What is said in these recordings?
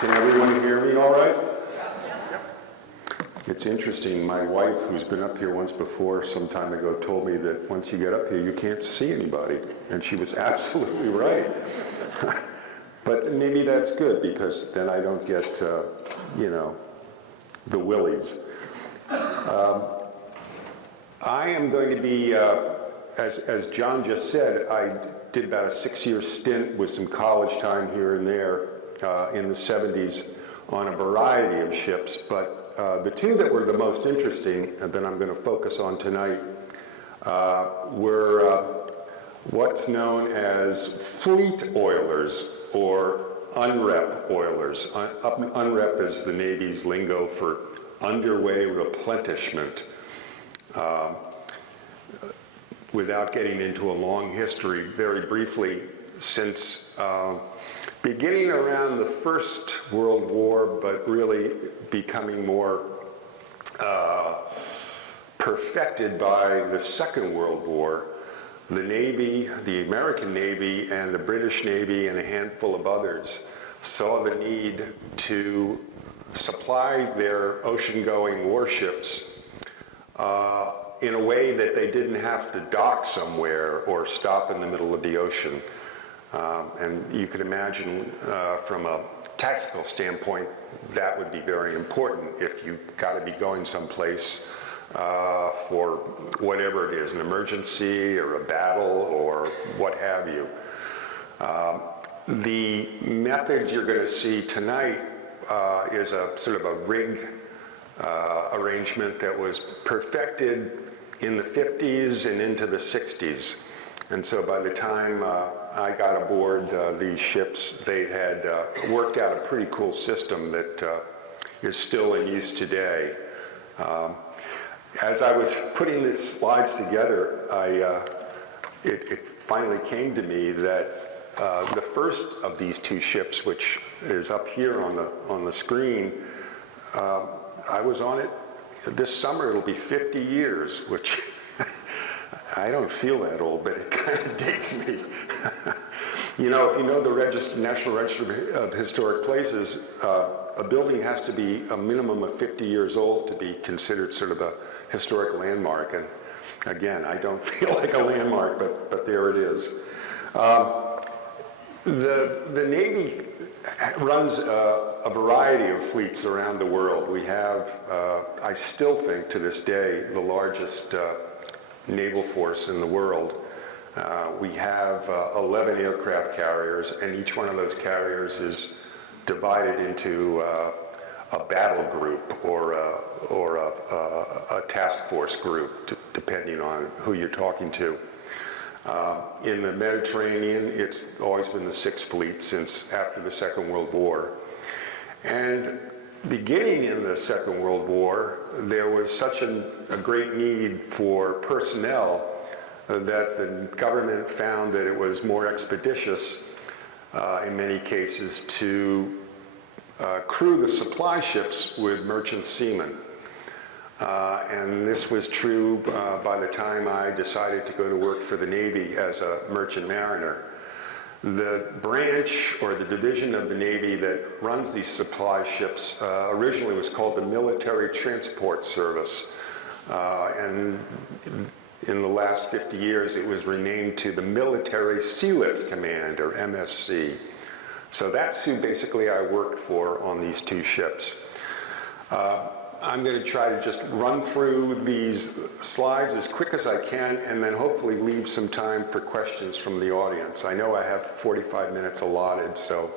Can everyone hear me all right? It's interesting, my wife, who's been up here once before some time ago, told me that once you get up here, you can't see anybody. And she was absolutely right. But maybe that's good, because then I don't get, you know, the willies. I am going to be, as John just said, I did about a 6-year stint with some college time here and there in the 70s on a variety of ships, but the two that were the most interesting and that I'm going to focus on tonight were what's known as fleet oilers or unrep oilers. Unrep is the Navy's lingo for underway replenishment. Without getting into a long history, very briefly, since beginning around the First World War, but really becoming more perfected by the Second World War, the Navy, the American Navy, and the British Navy, and a handful of others saw the need to supply their ocean-going warships in a way that they didn't have to dock somewhere or stop in the middle of the ocean. And you could imagine from a tactical standpoint, that would be very important if you got to be going someplace for whatever it is, an emergency or a battle or what have you. The methods you're going to see tonight is a sort of a rig arrangement that was perfected in the 50s and into the 60s. And so by the time I got aboard these ships, they had worked out a pretty cool system that is still in use today. As I was putting these slides together, it finally came to me that the first of these two ships, which is up here on the screen, I was on it this summer. It'll be 50 years, which I don't feel that old, but it kind of dates me. You know, if you know the National Register of Historic Places, a building has to be a minimum of 50 years old to be considered sort of a historic landmark. And again, I don't feel like a landmark, but there it is. The Navy runs a variety of fleets around the world. We have, I still think to this day, the largest naval force in the world. We have 11 aircraft carriers, and each one of those carriers is divided into a battle group or a task force group, depending on who you're talking to. In the Mediterranean, it's always been the Sixth Fleet since after the Second World War. And beginning in the Second World War, there was such a great need for personnel that the government found that it was more expeditious, in many cases, to crew the supply ships with merchant seamen. And this was true by the time I decided to go to work for the Navy as a merchant mariner. The branch or the division of the Navy that runs these supply ships originally was called the Military Transport Service. And in the last 50 years, it was renamed to the Military Sealift Command, or MSC. So that's who basically I worked for on these two ships. I'm going to try to just run through these slides as quick as I can, and then hopefully leave some time for questions from the audience. I know I have 45 minutes allotted, so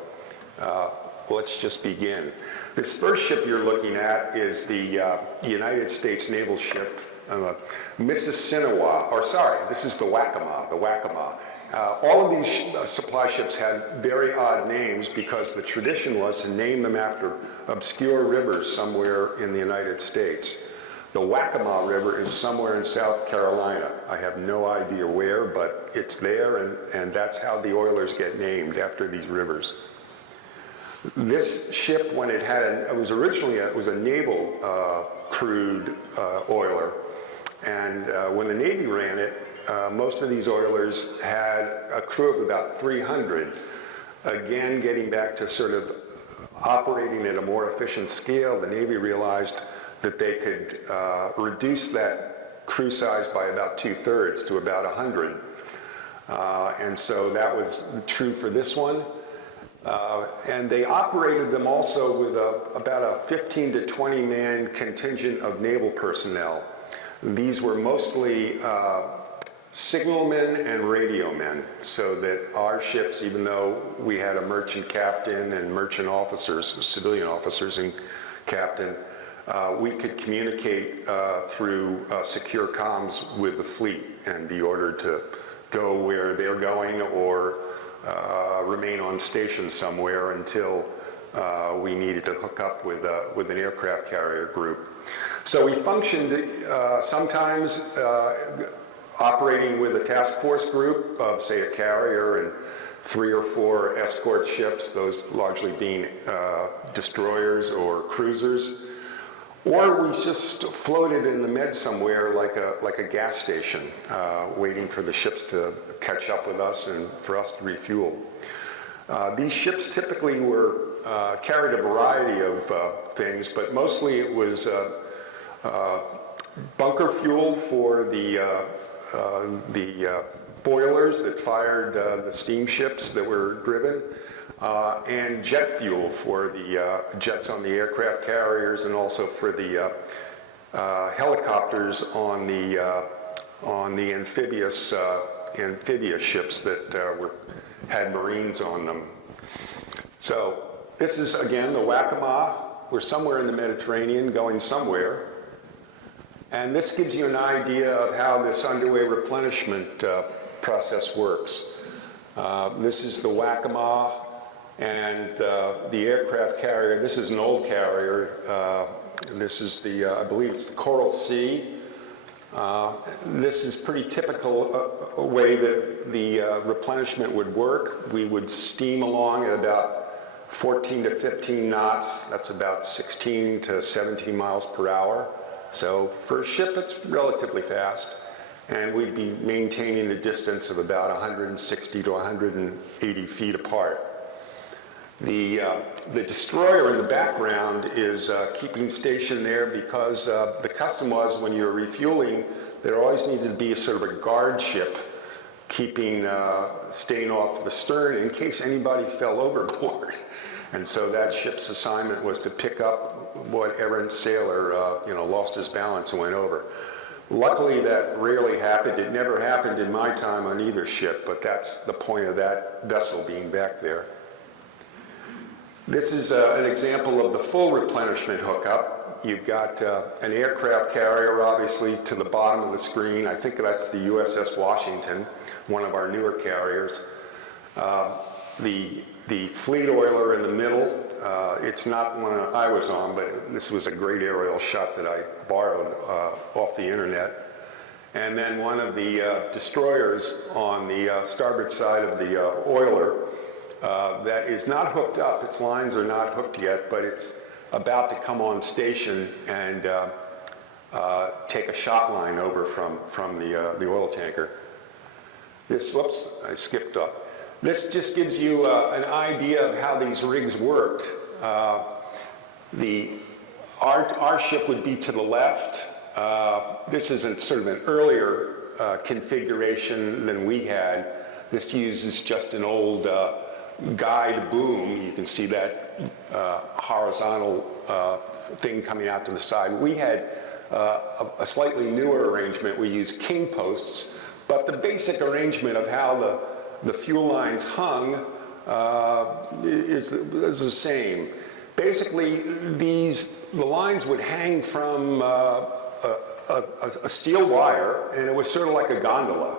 let's just begin. This first ship you're looking at is the United States naval ship, Mississinewa, or sorry, this is the Waccamaw. All of these supply ships had very odd names because the tradition was to name them after obscure rivers somewhere in the United States. The Waccamaw River is somewhere in South Carolina. I have no idea where, but it's there, and that's how the oilers get named, after these rivers. This ship, when it had it was originally it was a naval crewed oiler, and when the Navy ran it, most of these oilers had a crew of about 300. Again, getting back to sort of operating at a more efficient scale, the Navy realized that they could reduce that crew size by about 2/3 to about 100. And so that was true for this one. And they operated them also with about a 15 to 20 man contingent of naval personnel. These were mostly signalmen and radio men, so that our ships, even though we had a merchant captain and merchant officers, civilian officers and captain, we could communicate through secure comms with the fleet and be ordered to go where they're going or remain on station somewhere until we needed to hook up with an aircraft carrier group. So we functioned sometimes operating with a task force group of, say, a carrier and 3 or 4 escort ships, those largely being destroyers or cruisers. Or we just floated in the med somewhere like a gas station, waiting for the ships to catch up with us and for us to refuel. These ships typically carried a variety of things, but mostly it was bunker fuel for the boilers that fired the steamships that were driven, and jet fuel for the jets on the aircraft carriers, and also for the helicopters on the amphibious ships that had Marines on them. So this is again the Waccamaw. We're somewhere in the Mediterranean, going somewhere. And this gives you an idea of how this underway replenishment process works. This is the Waccamaw and the aircraft carrier. This is an old carrier. This is I believe it's the Coral Sea. This is pretty typical way that the replenishment would work. We would steam along at about 14 to 15 knots. That's about 16 to 17 miles per hour. So for a ship, it's relatively fast, and we'd be maintaining a distance of about 160 to 180 feet apart. The destroyer in the background is keeping station there because the custom was when you're refueling, there always needed to be a sort of a guard ship keeping, staying off the stern in case anybody fell overboard. And so that ship's assignment was to pick up what errant sailor, lost his balance and went over. Luckily, that rarely happened. It never happened in my time on either ship, but that's the point of that vessel being back there. This is an example of the full replenishment hookup. You've got an aircraft carrier, obviously, to the bottom of the screen. I think that's the USS Washington, one of our newer carriers. The fleet oiler in the middle, it's not one I was on, but this was a great aerial shot that I borrowed off the internet. And then one of the destroyers on the starboard side of the oiler that is not hooked up. Its lines are not hooked yet, but it's about to come on station and take a shot line over from the oil tanker. Whoops, I skipped up. This just gives you an idea of how these rigs worked. Our ship would be to the left. This is sort of an earlier configuration than we had. This uses just an old guide boom. You can see that horizontal thing coming out to the side. We had a slightly newer arrangement. We used king posts, but the basic arrangement of how the fuel lines hung is the same. Basically, the lines would hang from a steel wire, and it was sort of like a gondola.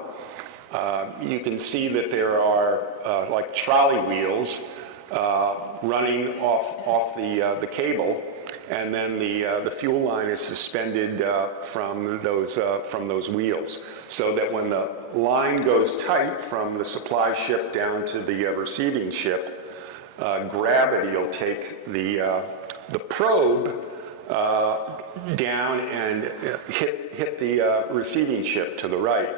You can see that there are like trolley wheels running off the cable, and then the fuel line is suspended from those wheels, so that when the line goes tight from the supply ship down to the receiving ship, gravity will take the probe down and hit the receiving ship to the right.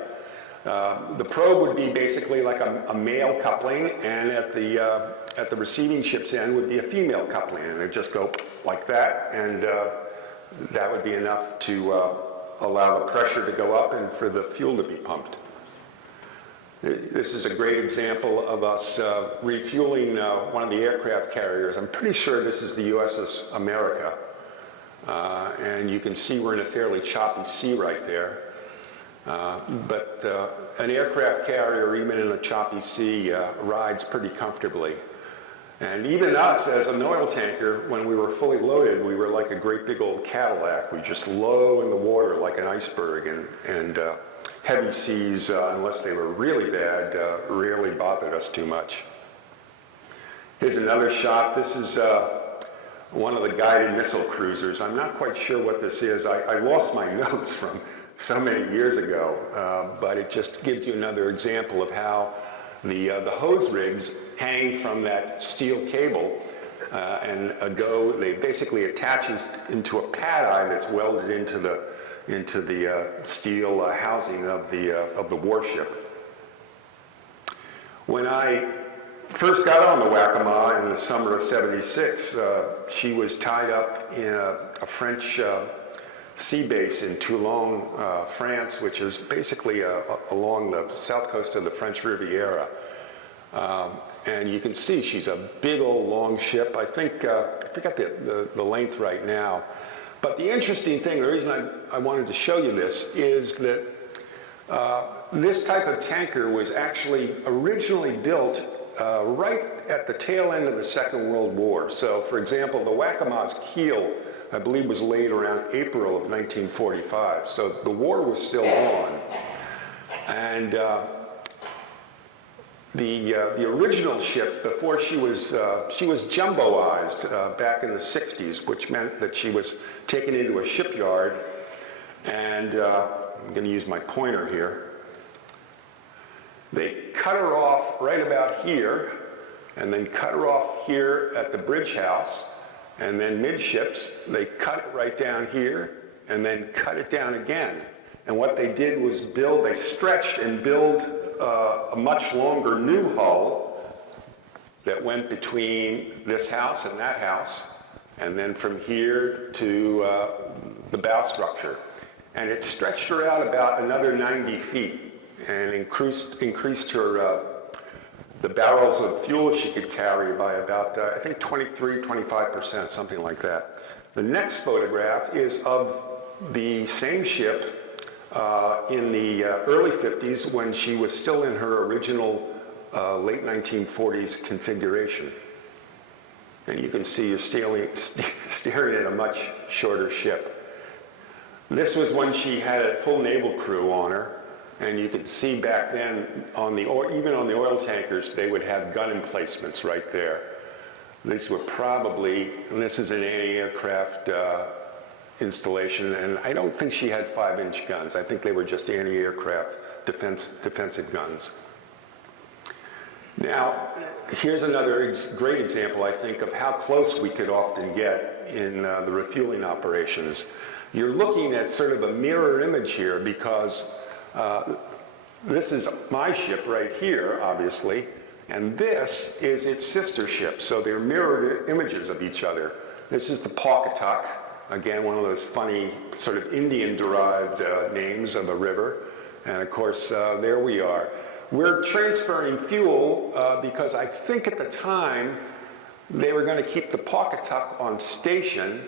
The probe would be basically like a male coupling, and at the receiving ship's end would be a female coupling, and it'd just go like that, and that would be enough to allow the pressure to go up and for the fuel to be pumped. This is a great example of us refueling one of the aircraft carriers. I'm pretty sure this is the USS America. And you can see we're in a fairly choppy sea right there. But an aircraft carrier, even in a choppy sea, rides pretty comfortably. And even us as an oil tanker, when we were fully loaded, we were like a great big old Cadillac. We just low in the water like an iceberg, and heavy seas, unless they were really bad, rarely bothered us too much. Here's another shot. This is one of the guided missile cruisers. I'm not quite sure what this is. I lost my notes from so many years ago, but it just gives you another example of how the hose rigs hang from that steel cable, and they basically attaches into a pad eye that's welded into the steel housing of the warship. When I first got on the Waccamaw in the summer of '76, she was tied up in a French sea base in Toulon, France, which is basically along the south coast of the French Riviera. And you can see she's a big old long ship. I forgot the length right now. But the interesting thing, the reason I wanted to show you this, is that this type of tanker was actually originally built right at the tail end of the Second World War. So, for example, the Waccamaw's keel, I believe, was laid around April of 1945. So the war was still on. And the original ship, before she was jumboized back in the 60s, which meant that she was taken into a shipyard, and I'm going to use my pointer here. They cut her off right about here, and then cut her off here at the bridge house, and then midships, they cut it right down here, and then cut it down again. And what they did was they stretched and built a much longer new hull that went between this house and that house, and then from here to the bow structure. And it stretched her out about another 90 feet and increased her the barrels of fuel she could carry by about, I think 25%, something like that. The next photograph is of the same ship in the early 50s when she was still in her original late 1940s configuration. And you can see you're staring at a much shorter ship. This was when she had a full naval crew on her, and you could see back then, even on the oil tankers, they would have gun emplacements right there. These were probably, and this is an anti-aircraft installation, and I don't think she had 5-inch guns. I think they were just anti-aircraft defensive guns. Now, here's another great example, I think, of how close we could often get in the refueling operations. You're looking at sort of a mirror image here because this is my ship right here, obviously, and this is its sister ship. So they're mirror images of each other. This is the Pawcatuck, again, one of those funny sort of Indian-derived names of a river. And of course, there we are. We're transferring fuel because I think at the time they were going to keep the Pawcatuck on station,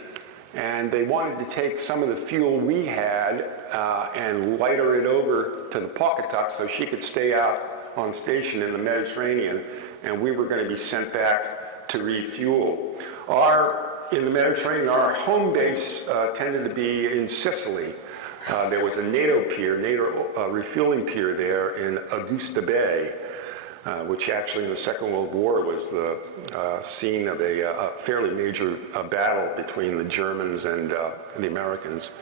and they wanted to take some of the fuel we had and lighter it over to the Pawcatuck so she could stay out on station in the Mediterranean, and we were going to be sent back to refuel. In the Mediterranean, our home base tended to be in Sicily. There was a NATO refueling pier there in Augusta Bay, which actually in the Second World War was the scene of a fairly major battle between the Germans and the Americans.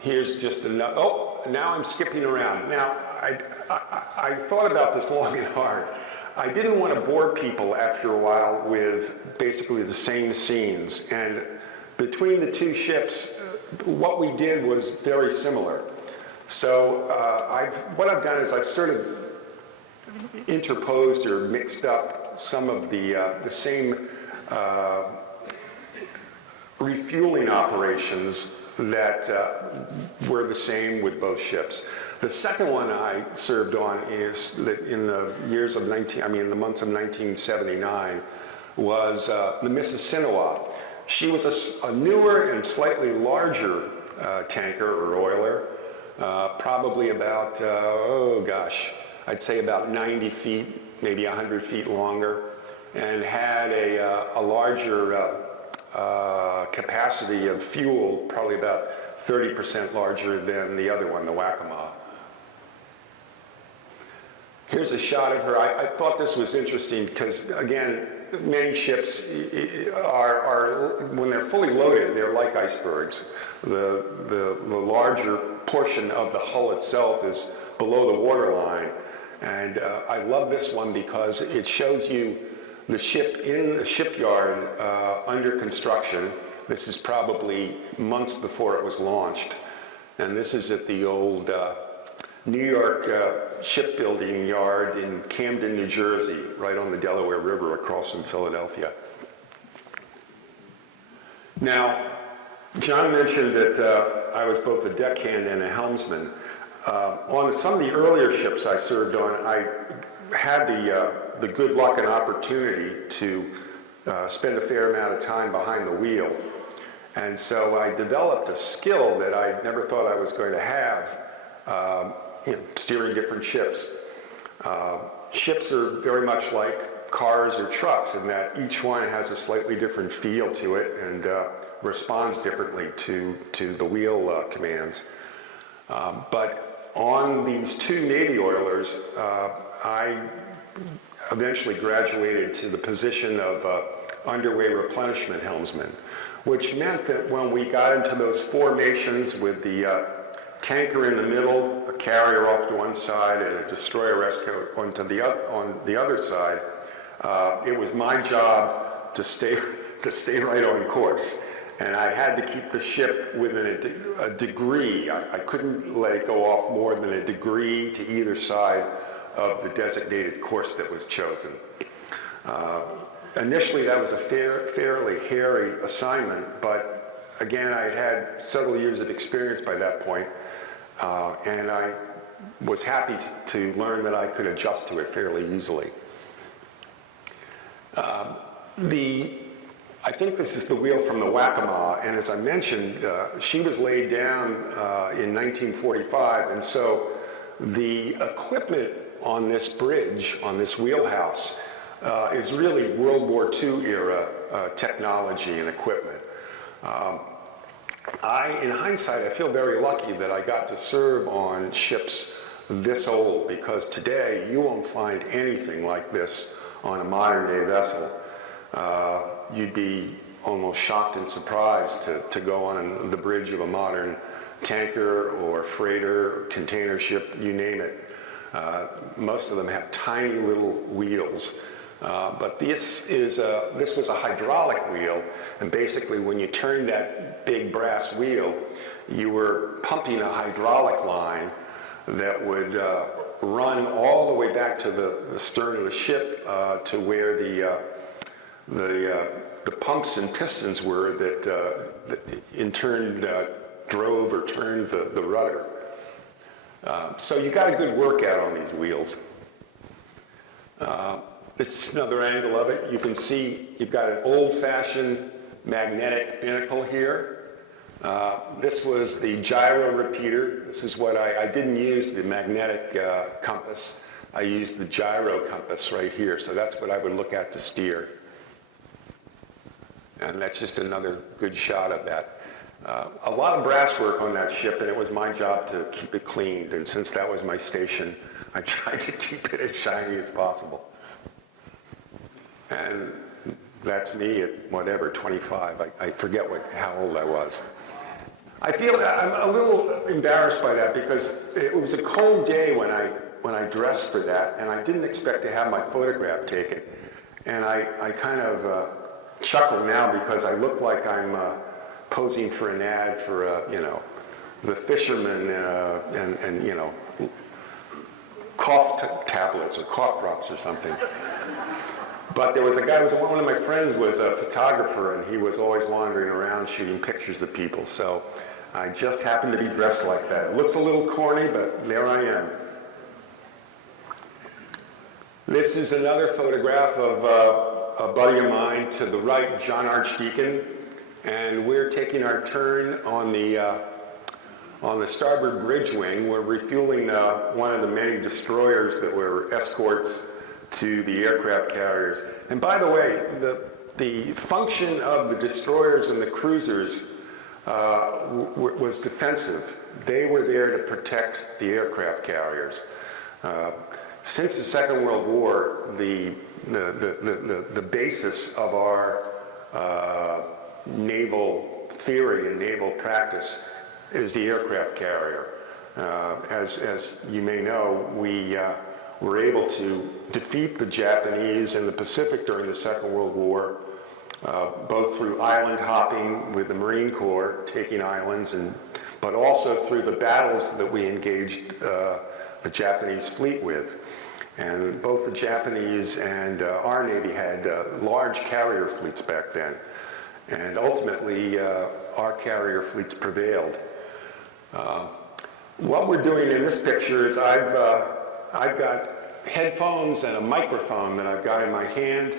Here's just another, now I'm skipping around. Now, I thought about this long and hard. I didn't want to bore people after a while with basically the same scenes, and between the two ships, what we did was very similar. So what I've done is I've sort of interposed or mixed up some of the same refueling operations that were the same with both ships. The second one I served on is that in the years of the months of 1979 was the Mississinawa. She was a newer and slightly larger tanker or oiler, probably about, I'd say about 90 feet, maybe 100 feet longer, and had a larger capacity of fuel, probably about 30% larger than the other one, the Waccamaw. Here's a shot of her. I thought this was interesting because, again, many ships are when they're fully loaded, they're like icebergs. The larger portion of the hull itself is below the waterline. And I love this one because it shows you the ship in the shipyard under construction. This is probably months before it was launched. And this is at the old New York shipbuilding yard in Camden, New Jersey, right on the Delaware River across from Philadelphia. Now, John mentioned that I was both a deckhand and a helmsman. On some of the earlier ships I served on, I had the good luck and opportunity to spend a fair amount of time behind the wheel. And so I developed a skill that I never thought I was going to have, steering different ships. Ships are very much like cars or trucks in that each one has a slightly different feel to it and responds differently to the wheel commands. But on these two Navy oilers, I eventually graduated to the position of underway replenishment helmsman, which meant that when we got into those formations with the tanker in the middle, a carrier off to one side, and a destroyer rescue on the other side, it was my job to stay right on course. And I had to keep the ship within a degree. I couldn't let it go off more than a degree to either side of the designated course that was chosen. Initially, that was a fairly hairy assignment, but again, I had several years of experience by that point, and I was happy to learn that I could adjust to it fairly easily. I think this is the wheel from the Waccamaw, and as I mentioned, she was laid down in 1945, and so the equipment on this bridge, on this wheelhouse, is really World War II era technology and equipment. In hindsight, I feel very lucky that I got to serve on ships this old, because today you won't find anything like this on a modern day vessel. You'd be almost shocked and surprised to go on the bridge of a modern tanker or freighter, or container ship, you name it. Most of them have tiny little wheels. But this was a hydraulic wheel, and basically when you turned that big brass wheel, you were pumping a hydraulic line that would run all the way back to the stern of the ship to where the pumps and pistons were that in turn drove or turned the rudder. So you got a good workout on these wheels. This is another angle of it. You can see you've got an old-fashioned magnetic binnacle here. This was the gyro repeater. This is what I didn't use the magnetic compass. I used the gyro compass right here. So that's what I would look at to steer. And that's just another good shot of that. A lot of brass work on that ship, and it was my job to keep it cleaned. And since that was my station, I tried to keep it as shiny as possible. And that's me at whatever, 25. I forget how old I was. I feel I'm a little embarrassed by that because it was a cold day when I dressed for that, and I didn't expect to have my photograph taken. And I kind of chuckle now because I look like I'm posing for an ad for a the fishermen and you know, cough tablets or cough drops or something. But there was a guy, one of my friends was a photographer, and he was always wandering around shooting pictures of people. So I just happened to be dressed like that. It looks a little corny, but there I am. This is another photograph of a buddy of mine to the right, John Archdeacon, and we're taking our turn on the starboard bridge wing. We're refueling one of the many destroyers that were escorts to the aircraft carriers. And by the way, the function of the destroyers and the cruisers was defensive. They were there to protect the aircraft carriers. Since the Second World War, the basis of our naval theory and naval practice is the aircraft carrier. As you may know, we were able to defeat the Japanese in the Pacific during the Second World War, both through island hopping with the Marine Corps, taking islands, but also through the battles that we engaged the Japanese fleet with. And both the Japanese and our Navy had large carrier fleets back then. And ultimately, our carrier fleets prevailed. What we're doing in this picture is I've got headphones and a microphone that I've got in my hand,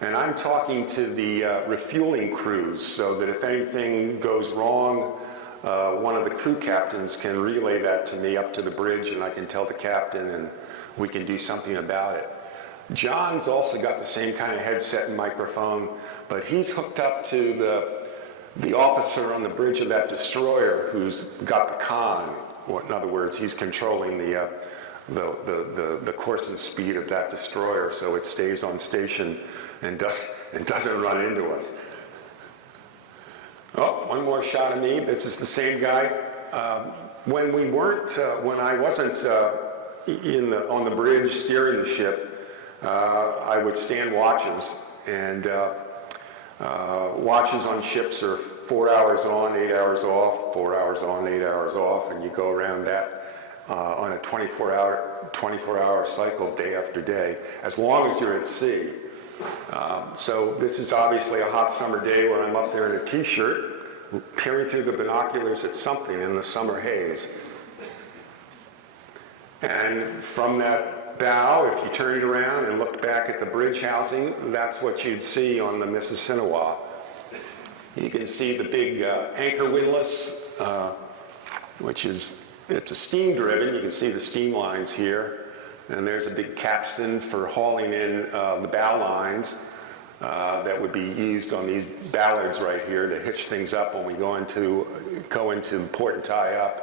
and I'm talking to the refueling crews so that if anything goes wrong, one of the crew captains can relay that to me up to the bridge, and I can tell the captain and we can do something about it. John's also got the same kind of headset and microphone, but he's hooked up to the officer on the bridge of that destroyer who's got the con. In other words, he's controlling the course and speed of that destroyer so it stays on station and doesn't run into us. Oh, one more shot of me. This is the same guy. When I wasn't on the bridge steering the ship, I would stand watches, and watches on ships are 4 hours on, 8 hours off, 4 hours on, 8 hours off, and you go around that on a 24-hour cycle day after day, as long as you're at sea. So this is obviously a hot summer day where I'm up there in a t-shirt, peering through the binoculars at something in the summer haze. And from that bow, if you turned around and looked back at the bridge housing, that's what you'd see on the Mississinawa. You can see the big anchor windlass, it's a steam driven. You can see the steam lines here. And there's a big capstan for hauling in the bow lines that would be used on these ballards right here to hitch things up when we go into the port and tie up.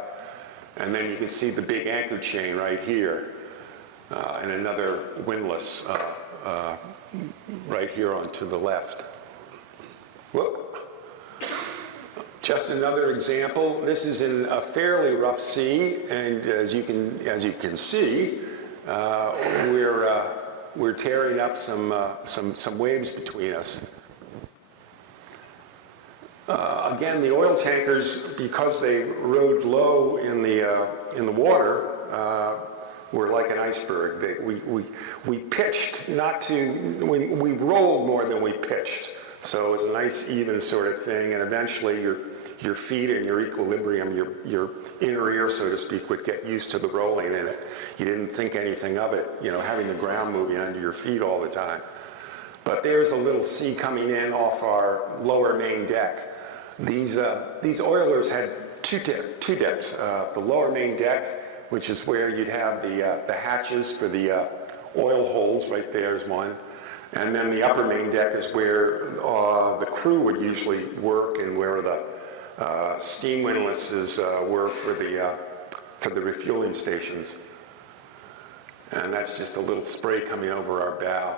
And then you can see the big anchor chain right here, and another windlass right here on to the left. Whoop. Just another example. This is in a fairly rough sea, and as you can see, we're tearing up some waves between us. Again, the oil tankers, because they rode low in the water, were like an iceberg. We pitched we rolled more than we pitched. So it was a nice even sort of thing, and eventually your feet and your equilibrium, your inner ear, so to speak, would get used to the rolling in it. You didn't think anything of it, having the ground moving under your feet all the time. But there's a little sea coming in off our lower main deck. These oilers had two decks. The lower main deck, which is where you'd have the hatches for the oil holes. Right there's one. And then the upper main deck is where the crew would usually work, and where the steam windlasses were for the refueling stations. And that's just a little spray coming over our bow.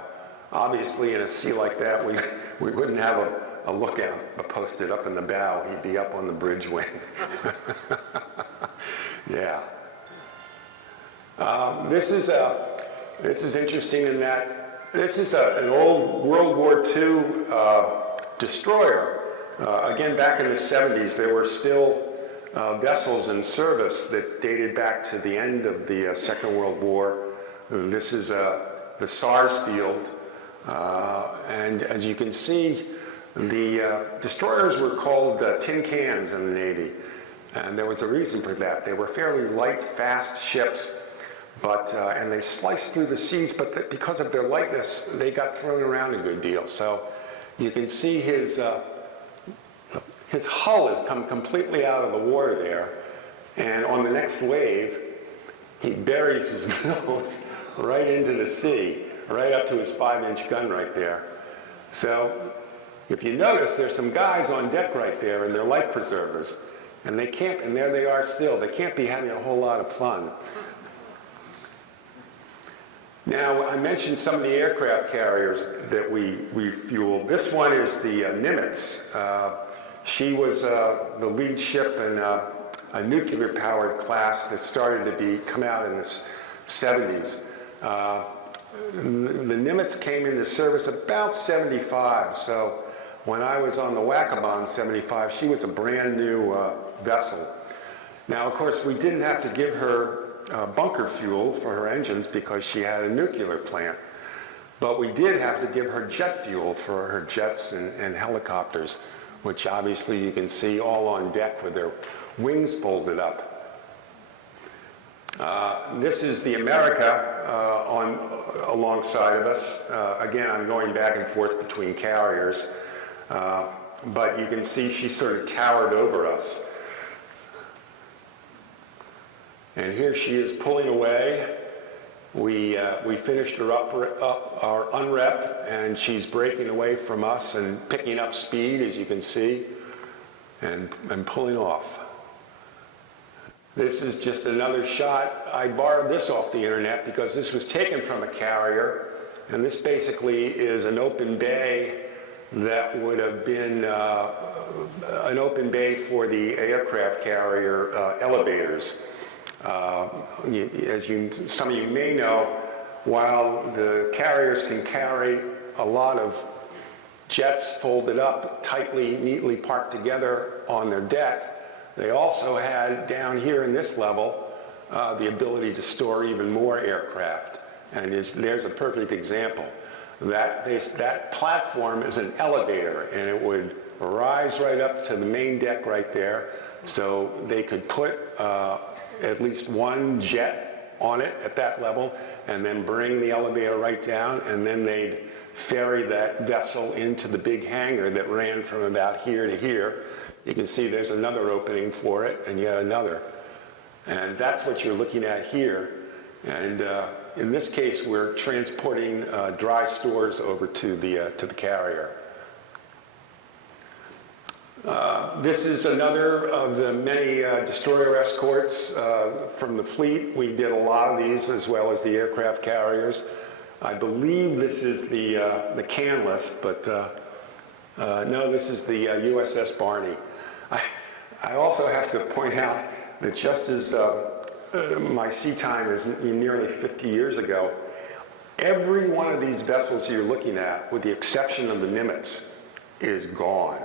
Obviously, in a sea like that, we wouldn't have a lookout posted up in the bow. He'd be up on the bridge wing. Yeah. This is interesting in that this is an old World War II destroyer. Again, back in the 70s, there were still vessels in service that dated back to the end of the Second World War. This is the Sarsfield, and as you can see, the destroyers were called tin cans in the Navy, and there was a reason for that. They were fairly light, fast ships, but and they sliced through the seas, but because of their lightness, they got thrown around a good deal. So you can see his hull has come completely out of the water there, and on the next wave, he buries his nose right into the sea, right up to his 5-inch gun right there. So if you notice, there's some guys on deck right there, and they're life preservers, and they can't, and there they are still. They can't be having a whole lot of fun. Now, I mentioned some of the aircraft carriers that we fueled. This one is the Nimitz. She was the lead ship in a nuclear-powered class that started to come out in the 70s. The Nimitz came into service about 75, so when I was on the Wachabon 75, she was a brand new vessel. Now, of course, we didn't have to give her bunker fuel for her engines because she had a nuclear plant, but we did have to give her jet fuel for her jets and helicopters, which obviously you can see all on deck with their wings folded up. This is the America alongside of us. Again, I'm going back and forth between carriers, but you can see she sort of towered over us. And here she is pulling away. We finished her up our unrep, and she's breaking away from us and picking up speed, as you can see, and pulling off. This is just another shot. I borrowed this off the internet because this was taken from a carrier, and this basically is an open bay that would have been an open bay for the aircraft carrier elevators. As some of you may know, while the carriers can carry a lot of jets folded up, tightly, neatly parked together on their deck, they also had, down here in this level, the ability to store even more aircraft. And there's a perfect example. That platform is an elevator, and it would rise right up to the main deck right there, so they could put at least one jet on it at that level, and then bring the elevator right down, and then they'd ferry that vessel into the big hangar that ran from about here to here. You can see there's another opening for it, and yet another. And that's what you're looking at here. And in this case, we're transporting dry stores over to the carrier. This is another of the many destroyer escorts from the fleet. We did a lot of these, as well as the aircraft carriers. I believe this is the Canlis, but no, this is the USS Barney. I also have to point out that just as my sea time is nearly 50 years ago, every one of these vessels you're looking at, with the exception of the Nimitz, is gone.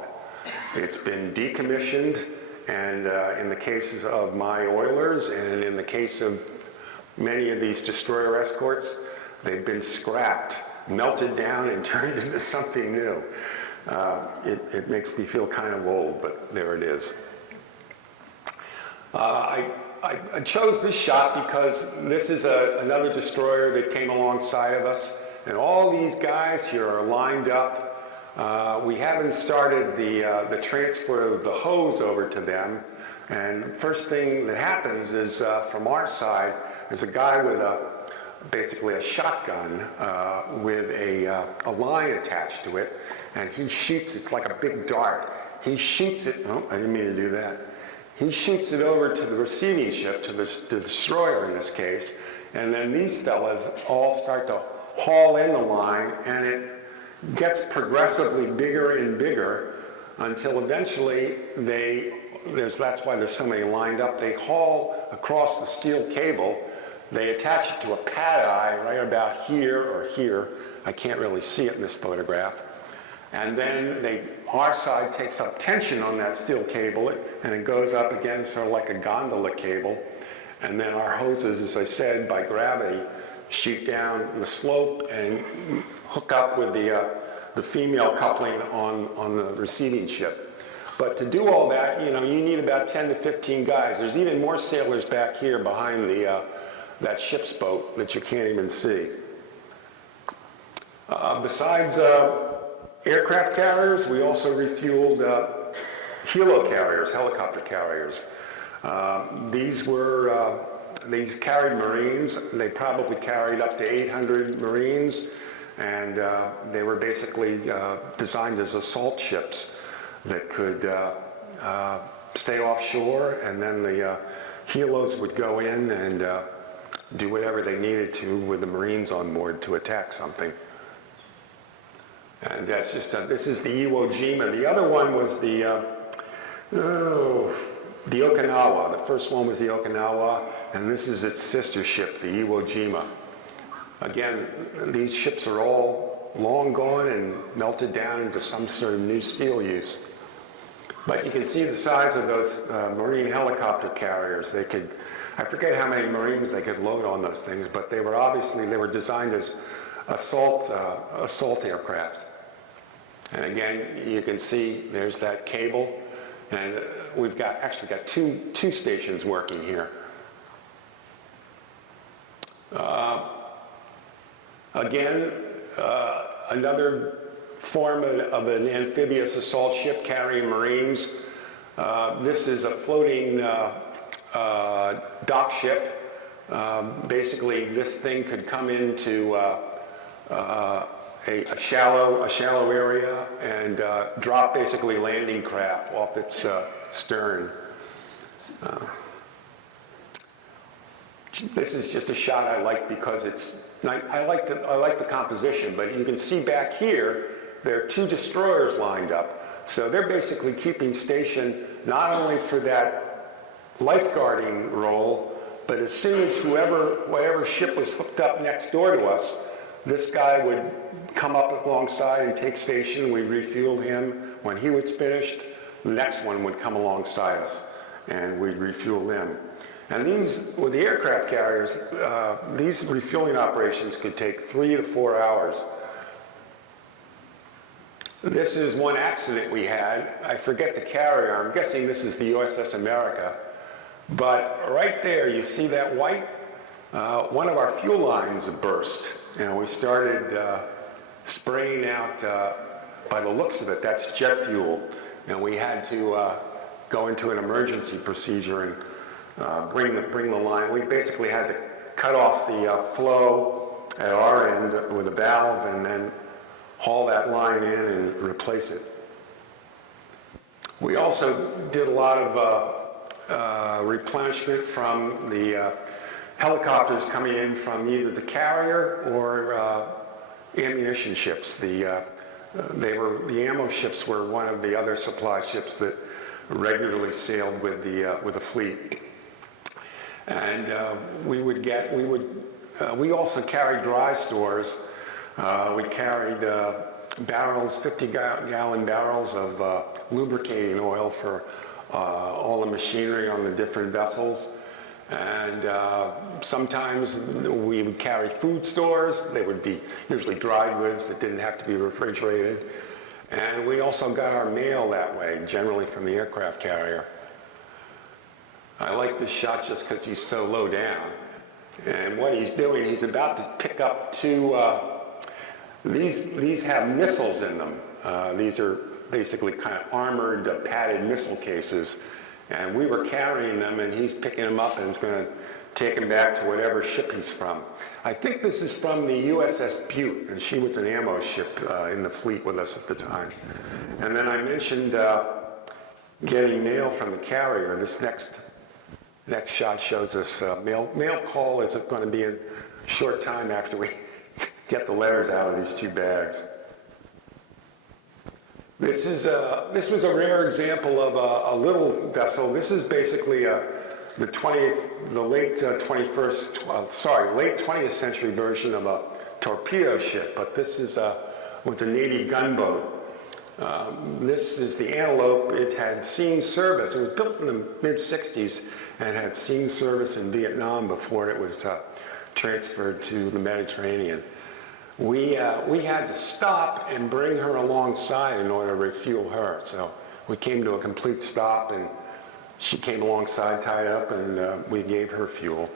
It's been decommissioned, and in the cases of my oilers and in the case of many of these destroyer escorts, they've been scrapped, melted down, and turned into something new. It makes me feel kind of old, but there it is. I chose this shot because this is another destroyer that came alongside of us, and all these guys here are lined up. We haven't started the transfer of the hose over to them, and the first thing that happens is from our side, there's a guy with basically a shotgun with a line attached to it, and he shoots. It's like a big dart. He shoots it. Oh, I didn't mean to do that. He shoots it over to the receiving ship, to the destroyer in this case, and then these fellas all start to haul in the line, and it gets progressively bigger and bigger until eventually that's why there's so many lined up. They haul across the steel cable. They attach it to a pad eye right about here or here. I can't really see it in this photograph. And then our side takes up tension on that steel cable, and it goes up again, sort of like a gondola cable. And then our hoses, as I said, by gravity, shoot down the slope and hook up with the female coupling on the receiving ship. But to do all that, you need about 10 to 15 guys. There's even more sailors back here behind that ship's boat that you can't even see. Besides aircraft carriers, we also refueled helo carriers, helicopter carriers. These carried Marines. They probably carried up to 800 Marines, and they were basically designed as assault ships that could stay offshore, and then the helos would go in and do whatever they needed to with the Marines on board to attack something. And that's just this is the Iwo Jima. The other one was the Okinawa. The first one was the Okinawa, and this is its sister ship, the Iwo Jima. Again, these ships are all long gone and melted down into some sort of new steel use. But you can see the size of those Marine helicopter carriers. They could, I forget how many Marines they could load on those things, but they were designed as assault aircraft. And again, you can see there's that cable, and we've actually got two stations working here. Again, another form of an amphibious assault ship carrying Marines. This is a floating dock ship. Basically, this thing could come into a shallow area and drop basically landing craft off its stern. This is just a shot I like because I like the composition, but you can see back here there are two destroyers lined up. So they're basically keeping station not only for that lifeguarding role, but as soon as whatever ship was hooked up next door to us, this guy would come up alongside and take station. We refueled him. When he was finished, the next one would come alongside us, and we'd refuel them. And these, with the aircraft carriers, these refueling operations could take 3 to 4 hours. This is one accident we had. I forget the carrier. I'm guessing this is the USS America. But right there, you see that white? One of our fuel lines burst. We started spraying out, by the looks of it, that's jet fuel. And we had to go into an emergency procedure and bring the line. We basically had to cut off the flow at our end with a valve and then haul that line in and replace it. We also did a lot of replenishment from the helicopters coming in from either the carrier or ammunition ships. The ammo ships were one of the other supply ships that regularly sailed with the fleet. And we also carried dry stores. We carried barrels, 50-gallon barrels of lubricating oil for all the machinery on the different vessels. And sometimes we would carry food stores. They would be usually dry goods that didn't have to be refrigerated. And we also got our mail that way, generally from the aircraft carrier. I like this shot just because he's so low down. And what he's doing, he's about to pick up two, these have missiles in them. These are basically kind of armored, padded missile cases. And we were carrying them, and he's picking them up and he's going to take them back to whatever ship he's from. I think this is from the USS Butte, and she was an ammo ship in the fleet with us at the time. And then I mentioned getting mail from the carrier. This next shot shows us mail call is going to be in a short time after we get the letters out of these two bags. This was a rare example of a little vessel. This is basically the late 20th century version of a torpedo ship, but this was a Navy gunboat. This is the Antelope. It had seen service. It was built in the mid-60s and had seen service in Vietnam before it was transferred to the Mediterranean. We had to stop and bring her alongside in order to refuel her. So we came to a complete stop, and she came alongside, tied up, and we gave her fuel.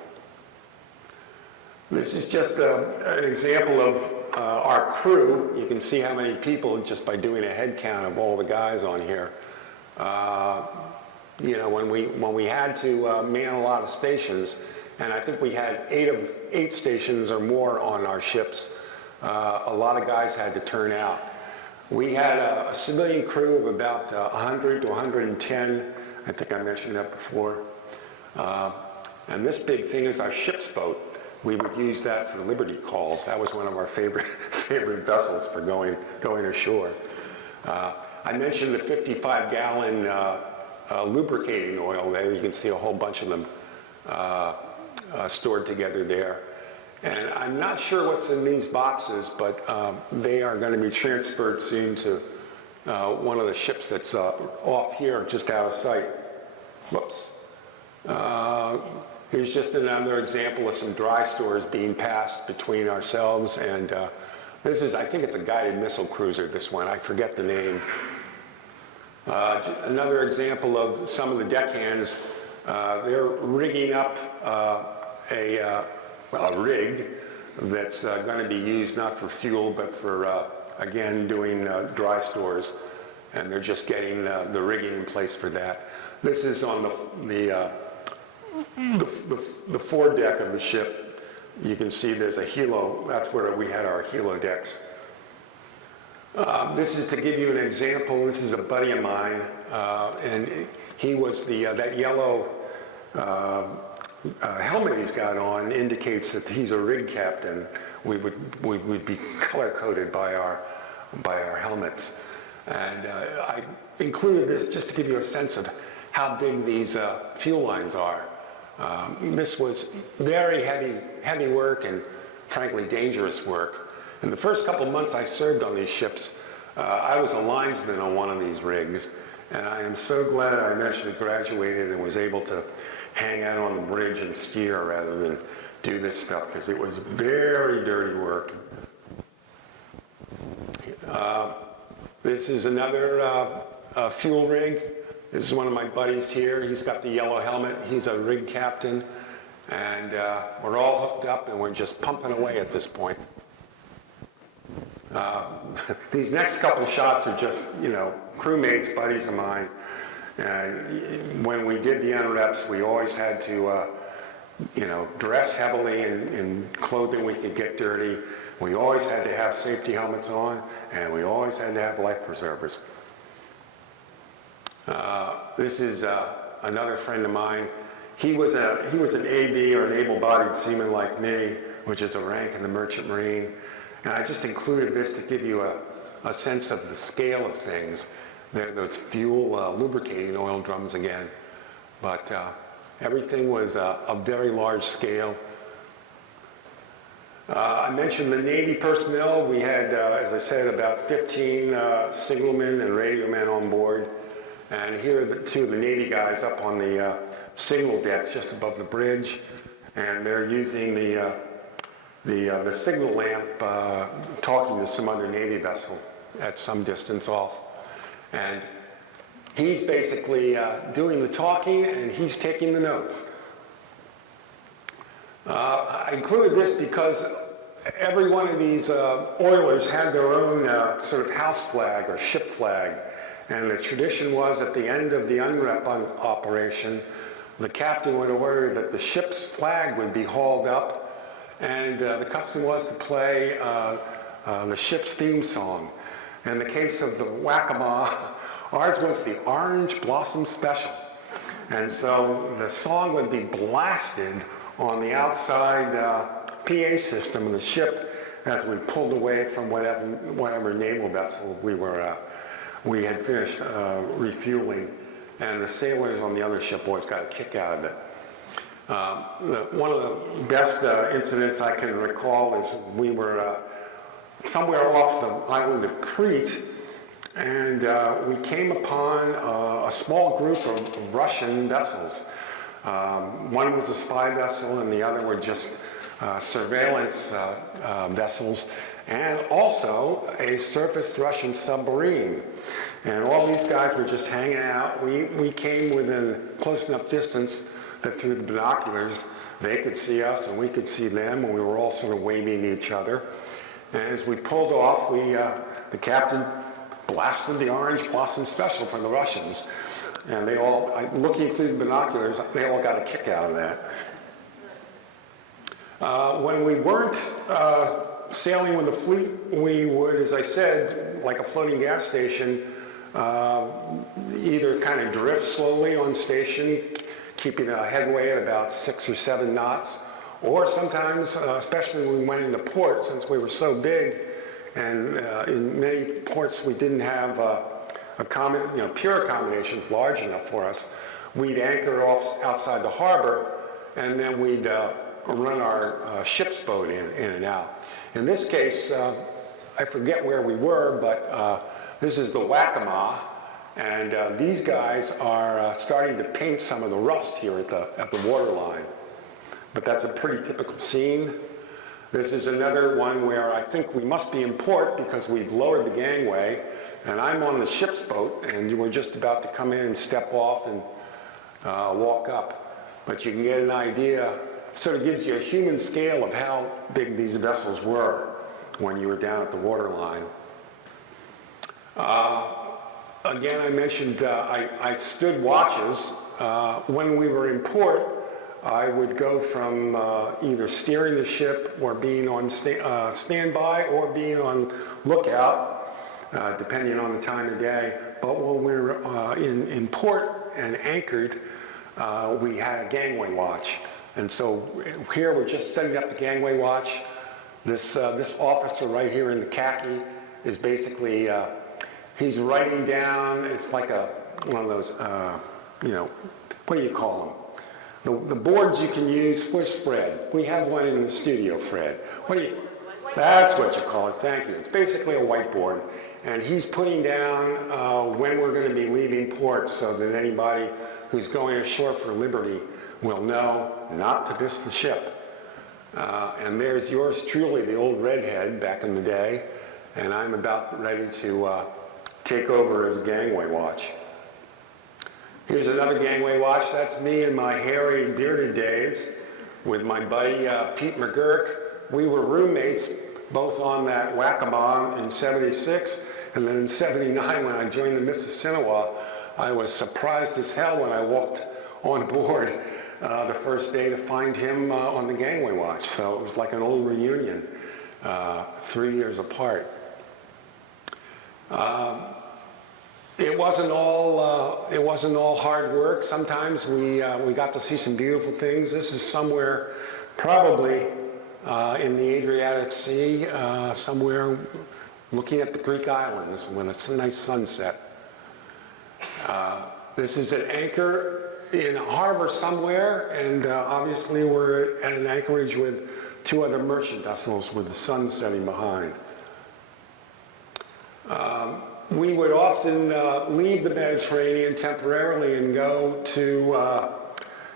This is just an example of our crew. You can see how many people just by doing a head count of all the guys on here. You know, when we had to man a lot of stations, and I think we had eight stations or more on our ships, a lot of guys had to turn out. We had a civilian crew of about 100 to 110. I think I mentioned that before. And this big thing is our ship's boat. We would use that for Liberty calls. That was one of our favorite vessels for going ashore. I mentioned the 55-gallon lubricating oil there. You can see a whole bunch of them stored together there. And I'm not sure what's in these boxes, but they are going to be transferred soon to one of the ships that's off here, just out of sight. Whoops. Here's just another example of some dry stores being passed between ourselves, and this is, I think it's a guided missile cruiser, this one. I forget the name. Another example of some of the deckhands. They're rigging up a rig that's going to be used not for fuel, but for, again, doing dry stores. And they're just getting the rigging in place for that. This is on the foredeck of the ship. You can see there's a helo. That's where we had our helo decks. This is to give you an example. This is a buddy of mine, and he was that yellow helmet he's got on indicates that he's a rig captain. We would be color coded by our helmets, and I included this just to give you a sense of how big these fuel lines are. This was very heavy work and frankly dangerous work. In the first couple months I served on these ships, I was a linesman on one of these rigs, and I am so glad I eventually graduated and was able to hang out on the bridge and steer rather than do this stuff, because it was very dirty work. This is another fuel rig. This is one of my buddies here. He's got the yellow helmet. He's a rig captain, and we're all hooked up and we're just pumping away at this point. These next couple shots are just, you know, crewmates, buddies of mine. And when we did the unreps, we always had to, you know, dress heavily in clothing we could get dirty. We always had to have safety helmets on, and we always had to have life preservers. This is another friend of mine. He was an AB, or an able-bodied seaman like me, which is a rank in the Merchant Marine. And I just included this to give you a sense of the scale of things. Those fuel lubricating oil drums again. But everything was a very large scale. I mentioned the Navy personnel. We had, as I said, about 15 signalmen and radiomen on board. And here are two of the Navy guys up on the signal deck just above the bridge. And they're using the signal lamp talking to some other Navy vessel at some distance off. And he's basically doing the talking and he's taking the notes. I included this because every one of these oilers had their own sort of house flag or ship flag. And the tradition was at the end of the unrep operation, the captain would order that the ship's flag would be hauled up, and the custom was to play the ship's theme song. In the case of the Waccamaw, ours was the Orange Blossom Special. And so the song would be blasted on the outside PA system of the ship as we pulled away from whatever naval vessel we had finished refueling, and the sailors on the other ship always got a kick out of it. One of the best incidents I can recall is we were somewhere off the island of Crete, and we came upon a small group of Russian vessels. One was a spy vessel and the other were just surveillance vessels, and also a surfaced Russian submarine. And all these guys were just hanging out. We came within close enough distance that through the binoculars they could see us and we could see them, and we were all sort of waving to each other. And as we pulled off, the captain blasted the Orange Blossom Special for the Russians. And they all, looking through the binoculars, they all got a kick out of that. When we weren't sailing with the fleet, we would, as I said, like a floating gas station, either kind of drift slowly on station, keeping a headway at about 6 or 7 knots, or sometimes, especially when we went into port, since we were so big, and in many ports we didn't have pure accommodations large enough for us, we'd anchor off outside the harbor, and then we'd run our ship's boat in and out. In this case, I forget where we were, but this is the Waccamaw, and these guys are starting to paint some of the rust here at the waterline. But that's a pretty typical scene. This is another one where I think we must be in port because we've lowered the gangway, and I'm on the ship's boat, and we're just about to come in and step off and walk up. But you can get an idea, sort of gives you a human scale of how big these vessels were when you were down at the waterline. Again, I mentioned I stood watches. When we were in port, I would go from either steering the ship or being on standby or being on lookout, depending on the time of day. But when we were in port and anchored, we had a gangway watch. And so here we're just setting up the gangway watch. This officer right here in the khaki is basically, he's writing down, it's like one of those, what do you call them? The boards you can use, where's Fred? We have one in the studio, Fred. That's what you call it, thank you. It's basically a whiteboard. And he's putting down when we're going to be leaving port so that anybody who's going ashore for liberty will know not to miss the ship. And there's yours truly, the old redhead back in the day, and I'm about ready to take over as gangway watch. Here's another gangway watch. That's me in my hairy and bearded days with my buddy Pete McGurk. We were roommates both on that Waccamaw in '76, and then in '79 when I joined the Mississinawa, I was surprised as hell when I walked on board the first day to find him on the gangway watch. So it was like an old reunion, 3 years apart. It wasn't all hard work. Sometimes we got to see some beautiful things. This is somewhere probably in the Adriatic Sea, somewhere looking at the Greek islands when it's a nice sunset. This is an anchor in a harbor somewhere, and obviously we're at an anchorage with 2 other merchant vessels with the sun setting behind. We would often leave the Mediterranean temporarily and go to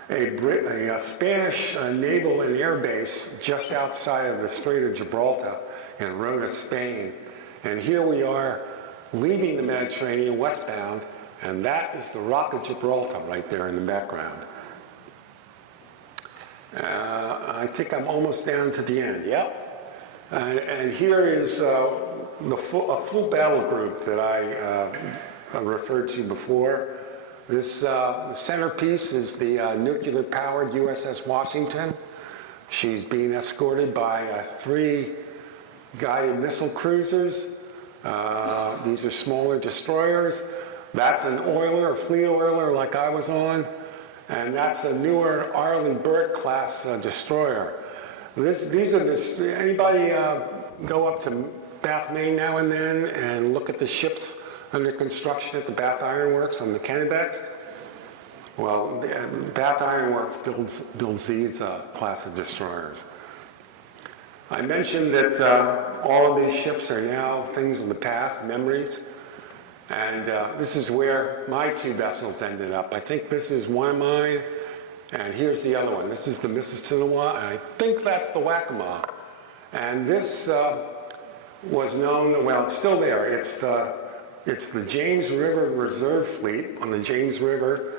a Spanish naval and air base just outside of the Strait of Gibraltar in Rota, Spain. And here we are leaving the Mediterranean westbound, and that is the Rock of Gibraltar right there in the background. I think I'm almost down to the end, yep. And here is a full battle group that I referred to before. This the centerpiece is the nuclear-powered USS Washington. She's being escorted by 3 guided missile cruisers. These are smaller destroyers. That's an oiler, a fleet oiler like I was on, and that's a newer Arleigh Burke class destroyer. Anybody go up to Bath, Maine now and then and look at the ships under construction at the Bath Iron Works on the Kennebec? Well, Bath Iron Works builds these class of destroyers. I mentioned that all of these ships are now things of the past, memories. And this is where my two vessels ended up. I think this is one of mine, and here's the other one. This is the Mississinawa, and I think that's the Waccamaw. And this was known, well, it's still there. It's the James River Reserve Fleet on the James River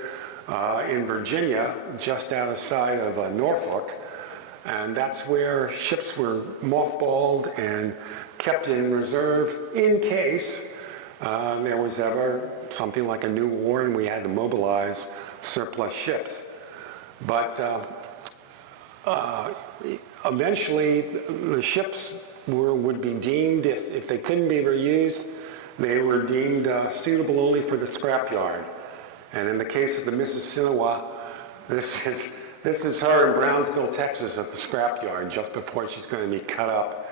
in Virginia, just outside of Norfolk. And that's where ships were mothballed and kept in reserve in case there was ever something like a new war and we had to mobilize surplus ships. But eventually the ships would be deemed, if they couldn't be reused, they were deemed suitable only for the scrapyard. And in the case of the Mississinawa, this is her in Brownsville, Texas at the scrapyard just before she's going to be cut up.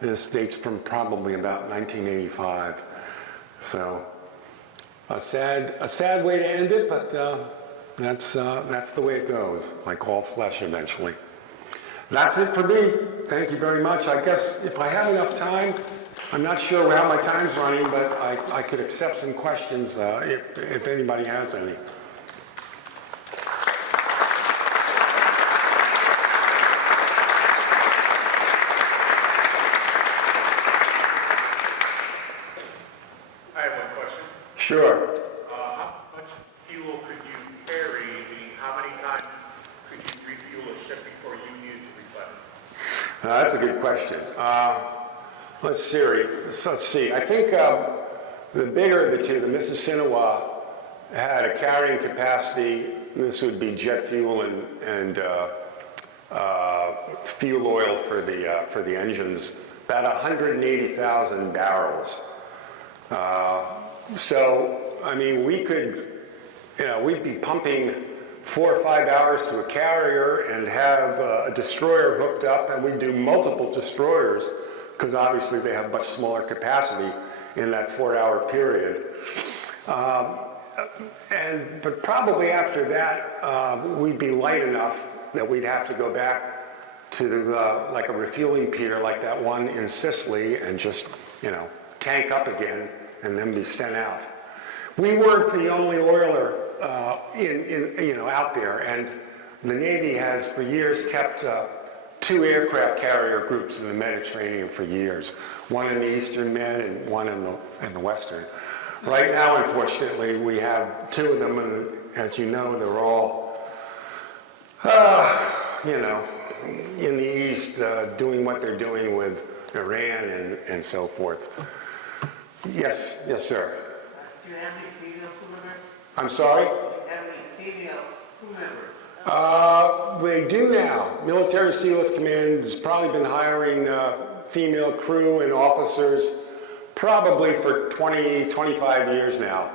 This dates from probably about 1985. So a sad way to end it, but that's the way it goes, like all flesh eventually. That's it for me. Thank you very much. I guess if I have enough time, I'm not sure how my time's running, but I could accept some questions if anybody has any. I have one question. Sure. How much fuel could you carry? Meaning, how many times could you refuel a ship before you needed to replenish? That's a good question. Let's see. I think the bigger of the two, the Mississinawa, had a carrying capacity. This would be jet fuel and fuel oil for the engines, about 180,000 barrels. So, I mean, we could, we'd be pumping 4 or 5 hours to a carrier and have a destroyer hooked up, and we'd do multiple destroyers because obviously they have much smaller capacity in that 4-hour period. But probably after that, we'd be light enough that we'd have to go back to like a refueling pier like that one in Sicily and just, tank up again and then be sent out. We weren't the only oiler out there, and the Navy has for years kept 2 aircraft carrier groups in the Mediterranean for years, one in the Eastern Med and one in the Western. Right now, unfortunately, we have 2 of them, and as you know, they're all, in the East, doing what they're doing with Iran and so forth. Yes, sir. Do you have any female crew members? I'm sorry? Do you have any female crew members? They do now. Military Sealift Command has probably been hiring female crew and officers probably for 20, 25 years now.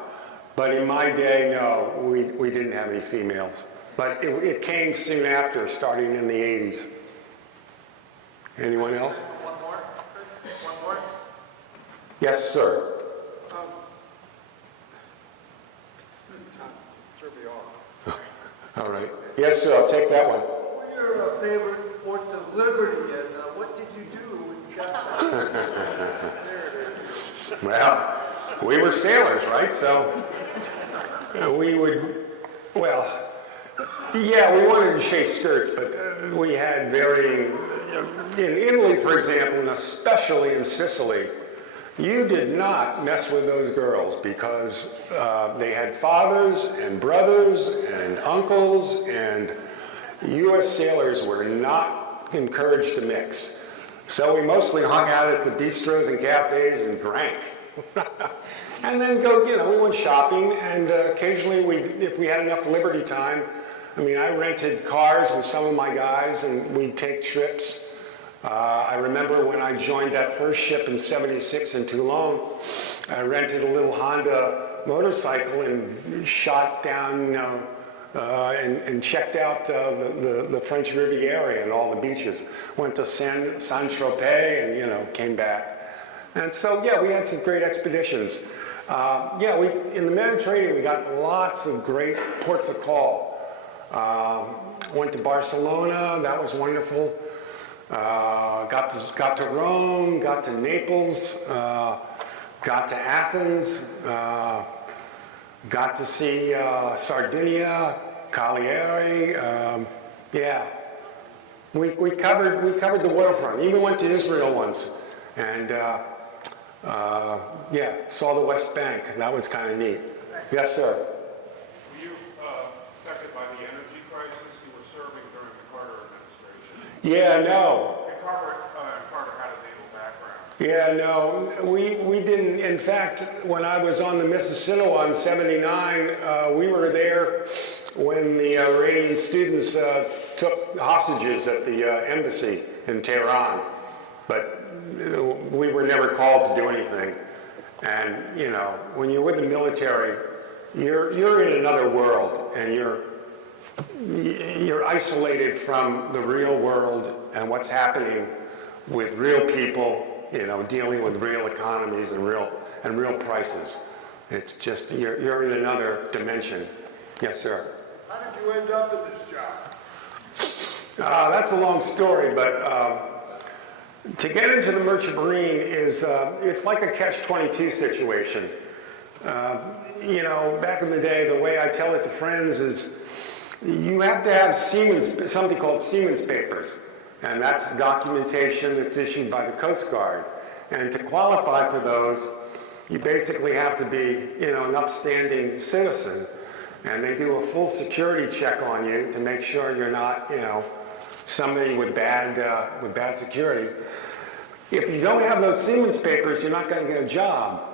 But in my day, no, we didn't have any females. But it came soon after, starting in the 80s. Anyone else? One more? Yes, sir. Threw me off. All right. Yes, sir, I'll take that one. What were your favorite ports of liberty, and what did you do when you got there? There it is. Well, we were sailors, right? So we would, we wanted to chase skirts, but we had varying, in Italy, for example, and especially in Sicily, you did not mess with those girls because they had fathers and brothers and uncles, and U.S. sailors were not encouraged to mix. So we mostly hung out at the bistros and cafes and drank. And then we went shopping, and occasionally if we had enough liberty time, I rented cars with some of my guys and we'd take trips. I remember when I joined that first ship in '76 in Toulon, I rented a little Honda motorcycle and shot down and checked out the French Riviera and all the beaches. Went to Saint-Tropez and came back. And so we had some great expeditions. In the Mediterranean we got lots of great ports of call. Went to Barcelona, that was wonderful. Got to Rome, got to Naples, got to Athens, got to see Sardinia, Cagliari. Yeah, we covered the waterfront. Even went to Israel once, and yeah, saw the West Bank. That was kind of neat. Yes, sir. Were you affected by the energy crisis? You were serving during the Carter administration. Yeah, no. And Carter had a naval background. Yeah, no, we didn't. In fact, when I was on the Mississinawa in '79, we were there when the Iranian students took hostages at the embassy in Tehran. But we were never called to do anything. And, you know, when you're with the military, you're in another world, and you're isolated from the real world and what's happening with real people, you know, dealing with real economies and real prices. It's just, you're in another dimension. Yes, sir. How did you end up in this job? That's a long story, but to get into the Merchant Marine is, it's like a catch-22 situation. You know, back in the day, the way I tell it to friends is you have to have something called Seaman's papers, and that's documentation that's issued by the Coast Guard. And to qualify for those, you basically have to be, you know, an upstanding citizen, and they do a full security check on you to make sure you're not, you know, somebody with bad security. If you don't have those Seaman's papers, you're not going to get a job.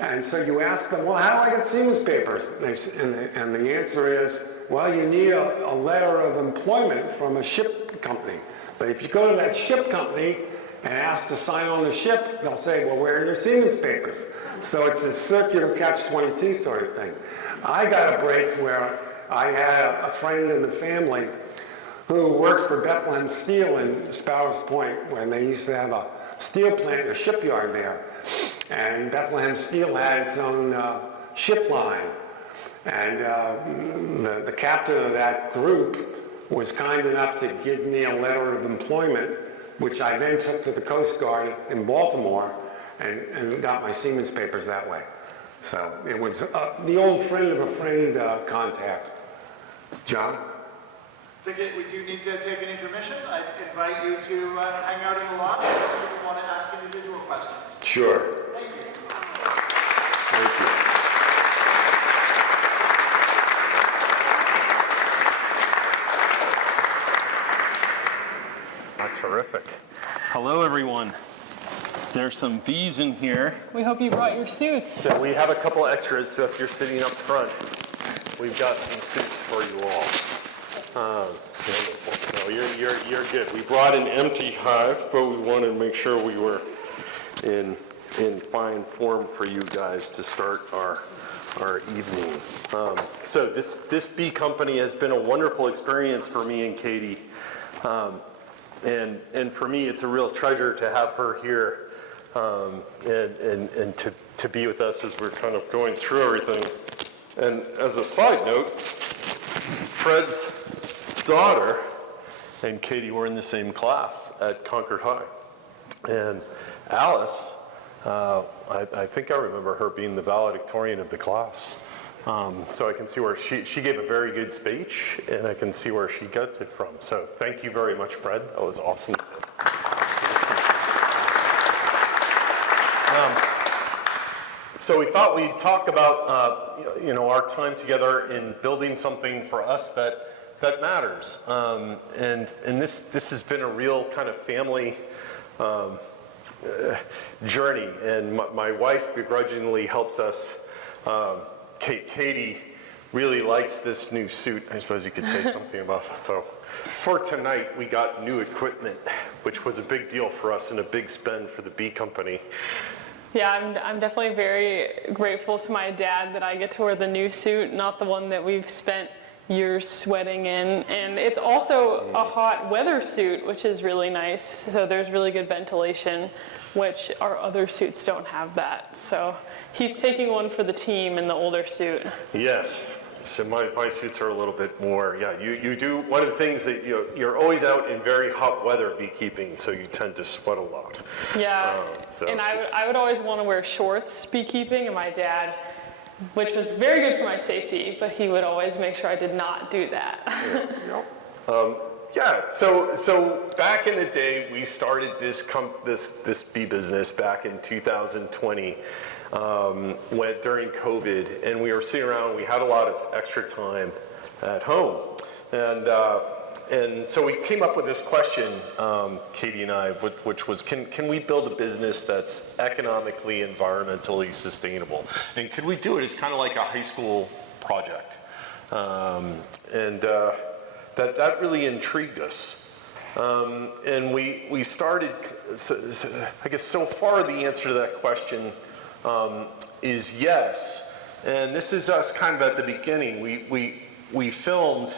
And so you ask them, well, how do I get Seaman's papers? And the answer is, well, you need a letter of employment from a ship company. But if you go to that ship company and ask to sign on the ship, they'll say, well, where are your Seaman's papers? So it's a circular catch-22 sort of thing. I got a break where I had a friend in the family who worked for Bethlehem Steel in Spowers Point when they used to have a steel plant, a shipyard there. And Bethlehem Steel had its own ship line. And the captain of that group was kind enough to give me a letter of employment, which I then took to the Coast Guard in Baltimore and got my Seaman's papers that way. So it was the old friend of a friend contact. John? We do need to take an intermission. I invite you to hang out in the lobby if you want to ask individual questions. Sure. Thank you. Thank you. Terrific. Hello, everyone. There's some bees in here. We hope you brought your suits. So we have a couple extras, so if you're sitting up front, we've got some suits for you all. No, you're good. We brought an empty hive, but we wanted to make sure we were in fine form for you guys to start our evening. So this bee company has been a wonderful experience for me and Katie. And for me, it's a real treasure to have her here and to be with us as we're kind of going through everything. And as a side note, Fred's daughter and Katie were in the same class at Concord High. And Alice, I think I remember her being the valedictorian of the class. So I can see where she gave a very good speech, and I can see where she gets it from. So thank you very much, Fred. That was awesome. So we thought we'd talk about you know, our time together in building something for us that matters. And this has been a real kind of family journey. And my wife begrudgingly helps us. Katie really likes this new suit. I suppose you could say something about it. So for tonight, we got new equipment, which was a big deal for us and a big spend for the bee company. Yeah, I'm definitely very grateful to my dad that I get to wear the new suit, not the one that we've spent years sweating in. And it's also a hot weather suit, which is really nice. So there's really good ventilation, which our other suits don't have that. So he's taking one for the team in the older suit. Yes, So my suits are a little bit more, yeah, you do, one of the things that you're always out in very hot weather beekeeping, so you tend to sweat a lot. Yeah, So- and I would always want to wear shorts beekeeping, and my dad, which was very good for my safety, but he would always make sure I did not do that. Yeah, so back in the day, we started this bee business back in 2020, during COVID, and we were sitting around, we had a lot of extra time at home. And so we came up with this question, Katie and I, which was, can we build a business that's economically, environmentally sustainable? And could we do it as kind of like a high school project? That really intrigued us. And we started, I guess so far the answer to that question is yes. And this is us kind of at the beginning. We filmed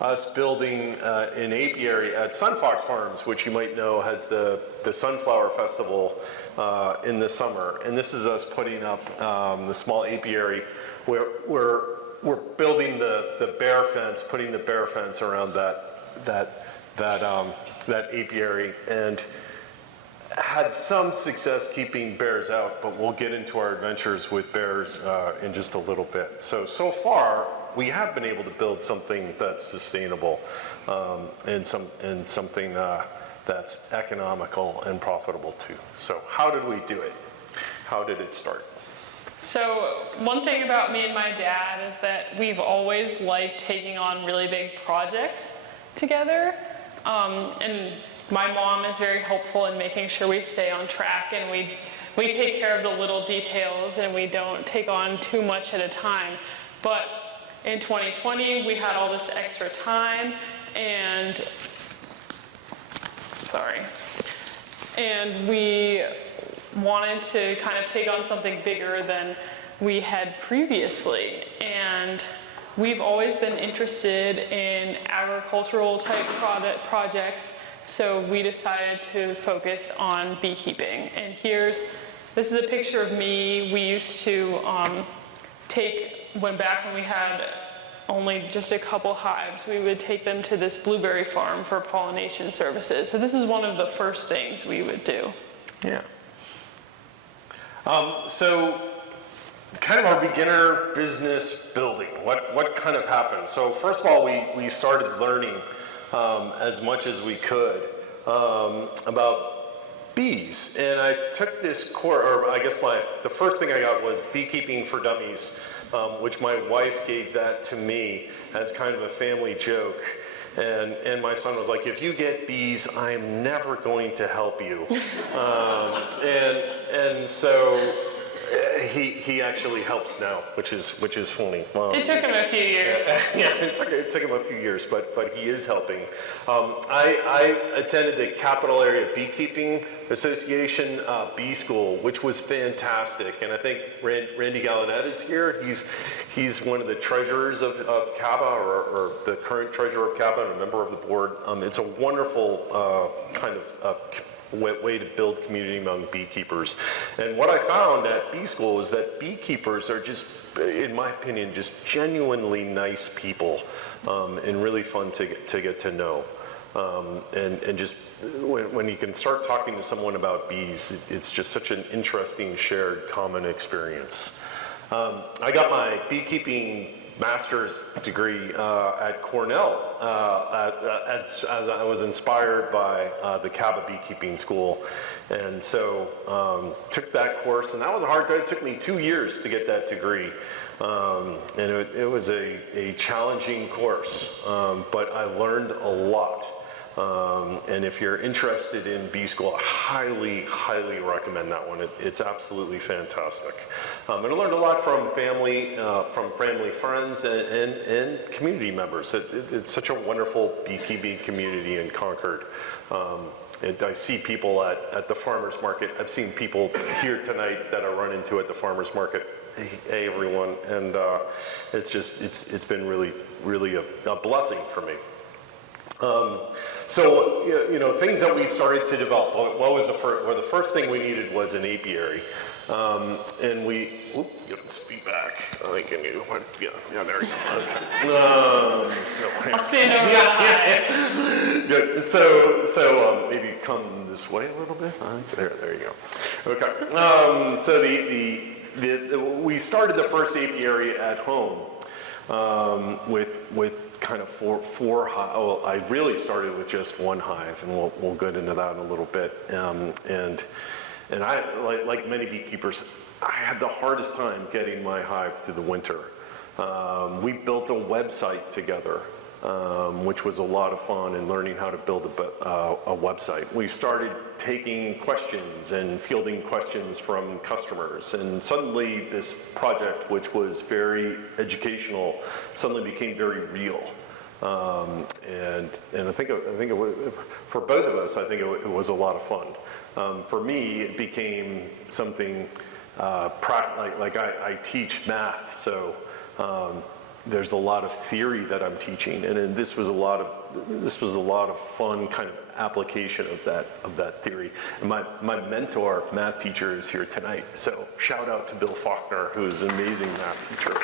us building an apiary at Sunfox Farms, which you might know has the Sunflower Festival in the summer. And this is us putting up the small apiary where we're building the bear fence, putting the bear fence around that apiary, and had some success keeping bears out, but we'll get into our adventures with bears in just a little bit. So far, we have been able to build something that's sustainable and something that's economical and profitable too. So how did we do it? How did it start? So one thing about me and my dad is that we've always liked taking on really big projects together. And my mom is very helpful in making sure we stay on track, and we take care of the little details, and we don't take on too much at a time. But in 2020, we had all this extra time, and we wanted to kind of take on something bigger than we had previously. And we've always been interested in agricultural type projects, so we decided to focus on beekeeping. And this is a picture of me. We used to back when we had only just a couple hives, we would take them to this blueberry farm for pollination services. So this is one of the first things we would do. Yeah. So kind of our beginner business building, what kind of happened? So first of all, we started learning as much as we could about bees. And I took this course, or I guess the first thing I got was Beekeeping for Dummies, which my wife gave that to me as kind of a family joke. And my son was like, if you get bees, I'm never going to help you. And so he actually helps now, which is funny. It took him a few years. Yeah, it took him a few years, but he is helping. I attended the Capital Area Beekeeping Association Bee School, which was fantastic. And I think Randy Gallinet is here. He's one of the treasurers of CABA, or the current treasurer of CABA and a member of the board. It's a wonderful kind of way to build community among beekeepers. And what I found at Bee School is that beekeepers are just, in my opinion, just genuinely nice people, and really fun to get to know. And just when you can start talking to someone about bees, it's just such an interesting shared common experience. I got my beekeeping master's degree at Cornell. I was inspired by the CABA Beekeeping School, and so took that course, and that was a hard. It took me 2 years to get that degree, and it was a challenging course, but I learned a lot. And if you're interested in bee school, I highly recommend that one. It's absolutely fantastic. And I learned a lot from family friends, and community members. It's such a wonderful beekeeping community in Concord. And I see people at the farmer's market. I've seen people here tonight that I run into at the farmer's market. Hey everyone, and it's been really a blessing for me. So things that we started to develop. What was the first thing we needed was an apiary, and we. You don't speak back. I think I knew what, yeah, there you go. Okay. So, I'll stand over the hive. good. So maybe come this way a little bit. There you go. Okay. So we started the first apiary at home with kind of four hive. Well, I really started with just one hive, and we'll get into that in a little bit. And I, like many beekeepers, I had the hardest time getting my hive through the winter. We built a website together, which was a lot of fun, and learning how to build a website. We started taking questions and fielding questions from customers, and suddenly this project, which was very educational, suddenly became very real. And I think it was, for both of us, I think it was a lot of fun. For me, it became something like I teach math, so there's a lot of theory that I'm teaching, and this was a lot of fun kind of application of that theory. And my mentor, math teacher, is here tonight, so shout out to Bill Faulkner, who is an amazing math teacher.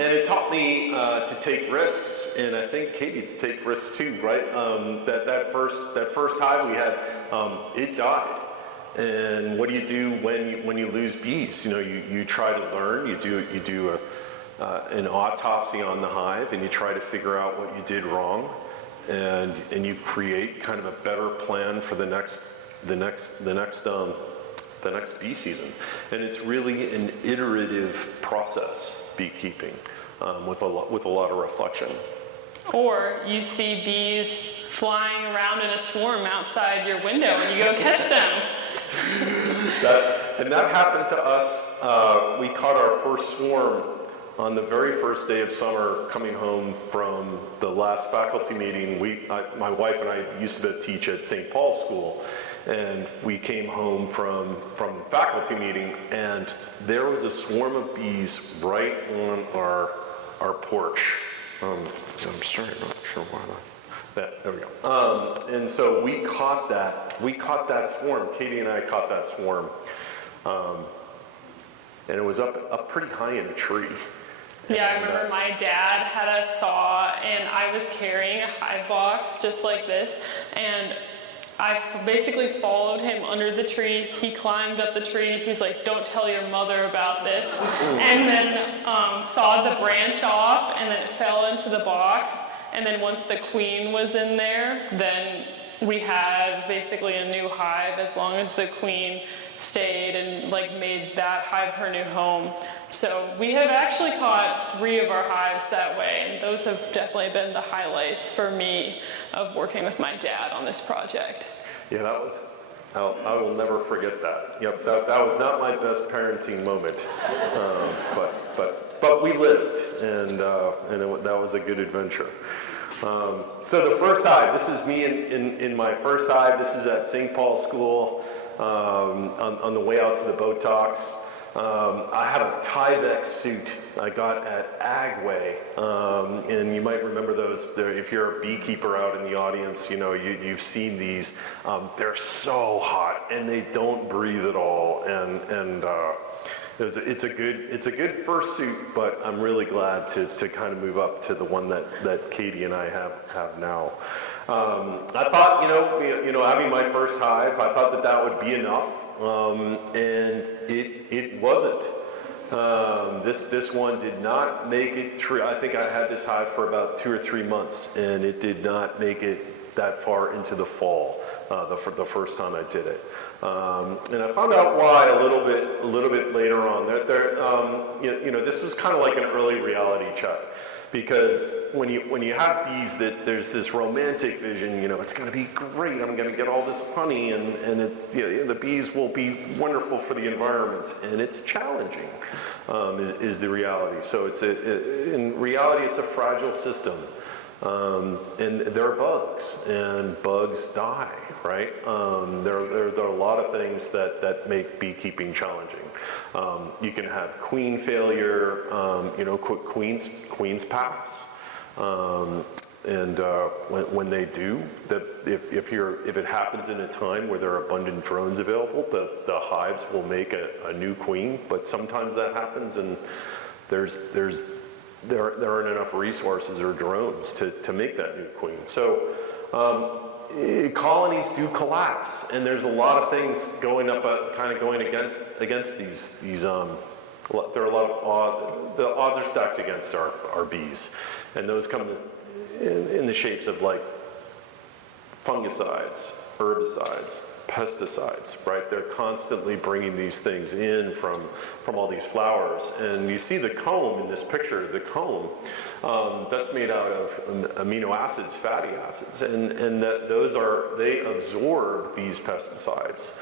And it taught me to take risks, and I think Katie to take risks too, right? That first hive we had, it died. And what do you do when you lose bees? You know, you try to learn. You do an autopsy on the hive, and you try to figure out what you did wrong, and you create kind of a better plan for the next bee season. And it's really an iterative process, beekeeping, with a lot of reflection. Or you see bees flying around in a swarm outside your window and you go catch them. That happened to us. We caught our first swarm on the very first day of summer, coming home from the last faculty meeting. My wife and I used to teach at St. Paul's School, and we came home from the faculty meeting, and there was a swarm of bees right on our porch. I'm sorry, I'm not sure why that. There we go. And so we caught that swarm. Katie and I caught that swarm, and it was up pretty high in a tree. Yeah, I remember my dad had a saw, and I was carrying a hive box just like this, and I basically followed him under the tree. He climbed up the tree. He was like, "Don't tell your mother about this." And then sawed the branch off, and then it fell into the box. And then once the queen was in there, then we had basically a new hive as long as the queen stayed and made that hive her new home. So we have actually caught 3 of our hives that way, and those have definitely been the highlights for me of working with my dad on this project. Yeah, I will never forget that. Yep, that was not my best parenting moment, but we lived, and that was a good adventure. So the first hive, this is me in my first hive. This is at St. Paul's School on the way out to the boat talks. I had a Tyvek suit I got at Agway, and you might remember those. If you're a beekeeper out in the audience, you've seen these. They're so hot, and they don't breathe at all. And it's a good first suit, but I'm really glad to kind of move up to the one that Katie and I have now. I thought, having my first hive, I thought that would be enough. And it wasn't. This one did not make it through. I think I had this hive for about 2 or 3 months, and it did not make it that far into the fall. The first time I did it, and I found out why a little bit later on. This was kind of like an early reality check. Because when you have bees, that there's this romantic vision, it's going to be great. I'm going to get all this honey, and the bees will be wonderful for the environment, and it's challenging, is the reality. So in reality, it's a fragile system, and there are bugs, and bugs die, right? There are a lot of things that make beekeeping challenging. You can have queen failure, queens pass. And when they do, if it happens in a time where there are abundant drones available, the hives will make a new queen. But sometimes that happens, and there aren't enough resources or drones to make that new queen. So colonies do collapse, and there's a lot of things going up, kind of going against these. There are a lot of the odds are stacked against our bees, and those come in the shapes of like fungicides, herbicides, pesticides, right? They're constantly bringing these things in from all these flowers. And you see the comb in this picture, the comb, that's made out of amino acids, fatty acids, and they absorb these pesticides.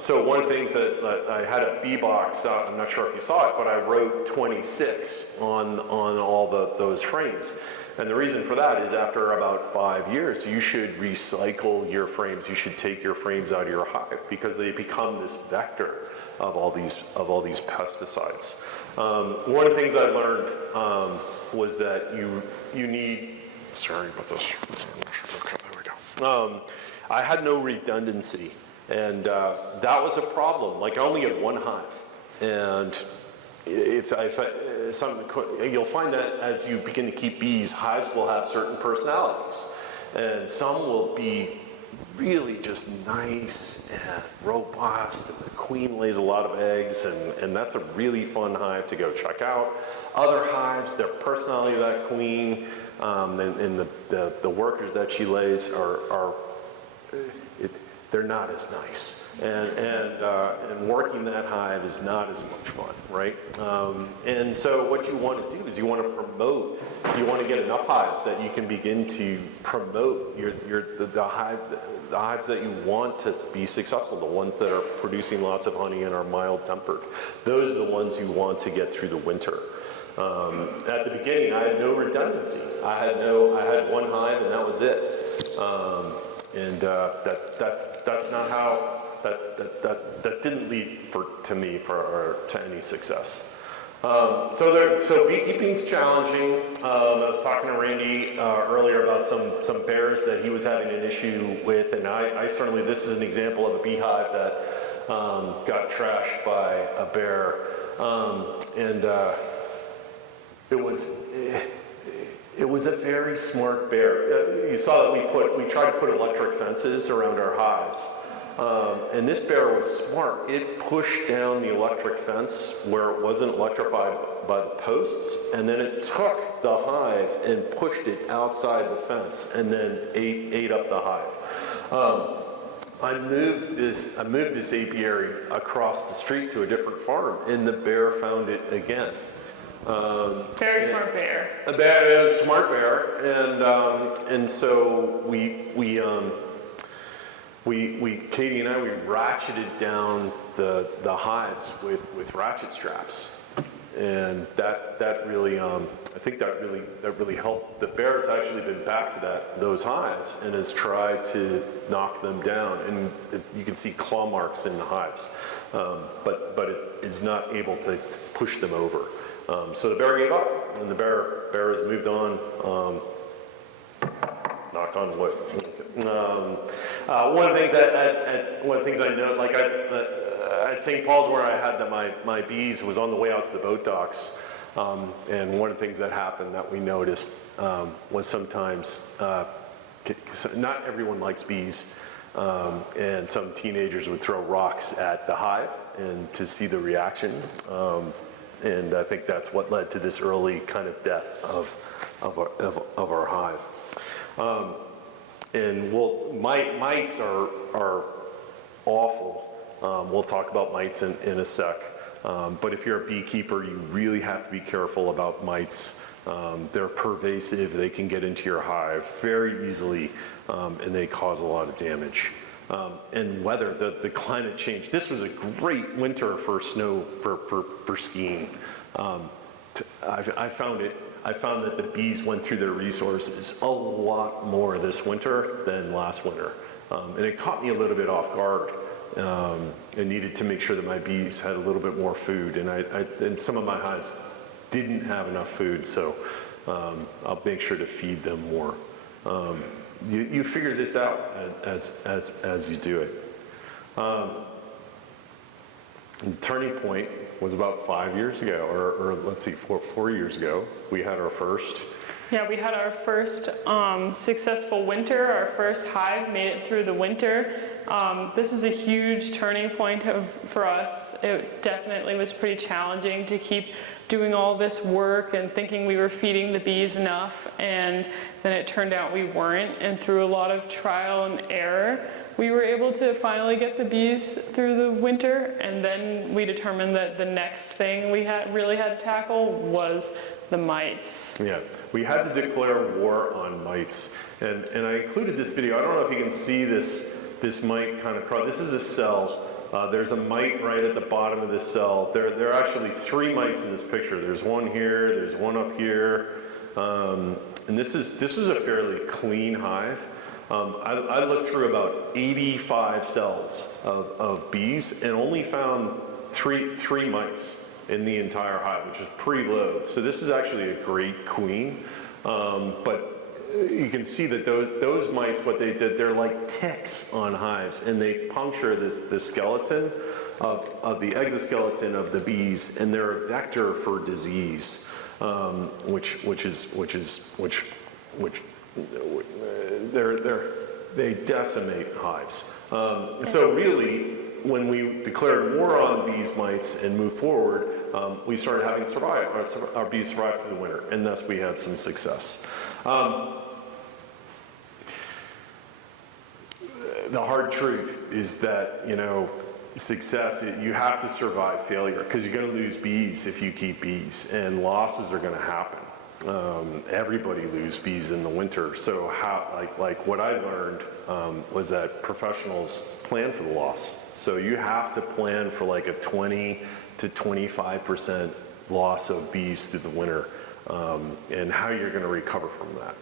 So one of the things that I had a bee box, I'm not sure if you saw it, but I wrote 26 on all those frames. And the reason for that is after about 5 years, you should recycle your frames. You should take your frames out of your hive because they become this vector of all these pesticides. One of the things I learned was that you need. Sorry about this. Okay, there we go. I had no redundancy, and that was a problem. Like I only had one hive, and you'll find that as you begin to keep bees, hives will have certain personalities, and some will be really just nice and robust, and the queen lays a lot of eggs, and that's a really fun hive to go check out. Other hives, their personality of that queen and the workers that she lays they're not as nice, and working that hive is not as much fun, right? And so what you want to do is you want to get enough hives that you can begin to promote the hives that you want to be successful, the ones that are producing lots of honey and are mild tempered. Those are the ones you want to get through the winter. At the beginning, I had no redundancy. I had one hive and that was it. And that's not how, that didn't lead to any success. So beekeeping's challenging. I was talking to Randy earlier about some bears that he was having an issue with, and I certainly, this is an example of a beehive that got trashed by a bear, it was a very smart bear. You saw that we tried to put electric fences around our hives. And this bear was smart. It pushed down the electric fence where it wasn't electrified by the posts, and then it took the hive and pushed it outside the fence and then ate up the hive. I moved this apiary across the street to a different farm, and the bear found it again. Very smart bear. A smart bear, and so Katie and I, we ratcheted down the hives with ratchet straps, and that really, I think that really helped. The bear has actually been back to those hives and has tried to knock them down, and you can see claw marks in the hives, but it is not able to push them over. So the bear gave up, and the bear has moved on. Knock on wood. One of the things I know, like at St. Paul's where I had my bees, was on the way out to the boat docks, and one of the things that happened that we noticed was sometimes not everyone likes bees, and some teenagers would throw rocks at the hive and to see the reaction. And I think that's what led to this early kind of death of our hive. And mites are awful. We'll talk about mites in a sec. But if you're a beekeeper, you really have to be careful about mites. They're pervasive. They can get into your hive very easily, and they cause a lot of damage. And weather, the climate change. This was a great winter for snow, for skiing. I found that the bees went through their resources a lot more this winter than last winter. And it caught me a little bit off guard. I needed to make sure that my bees had a little bit more food, and some of my hives didn't have enough food, so I'll make sure to feed them more. You figure this out as you do it. The turning point was about 5 years ago, or let's see, 4 years ago. We had our first. Yeah, we had our first successful winter. Our first hive made it through the winter. This was a huge turning point for us. It definitely was pretty challenging to keep doing all this work and thinking we were feeding the bees enough, and then it turned out we weren't, and through a lot of trial and error, we were able to finally get the bees through the winter, and then we determined that the next thing we really had to tackle was the mites. Yeah, we had to declare war on mites, and I included this video. I don't know if you can see this mite kind of crawl. This is a cell. There's a mite right at the bottom of this cell. There are actually 3 mites in this picture. There's one here, there's one up here, and this was a fairly clean hive. I looked through about 85 cells of bees and only found three mites in the entire hive, which is pretty low. So this is actually a great queen, but you can see that those mites, what they did, they're like ticks on hives, and they puncture the skeleton of the exoskeleton of the bees, and they're a vector for disease, they decimate hives. So really, when we declared war on these mites and moved forward, we started having our bees survive through the winter, and thus we had some success. The hard truth is that, success, you have to survive failure, because you're going to lose bees if you keep bees, and losses are going to happen. Everybody loses bees in the winter. So what I learned was that professionals plan for the loss. So you have to plan for like a 20 to 25% loss of bees through the winter, and how you're going to recover from that.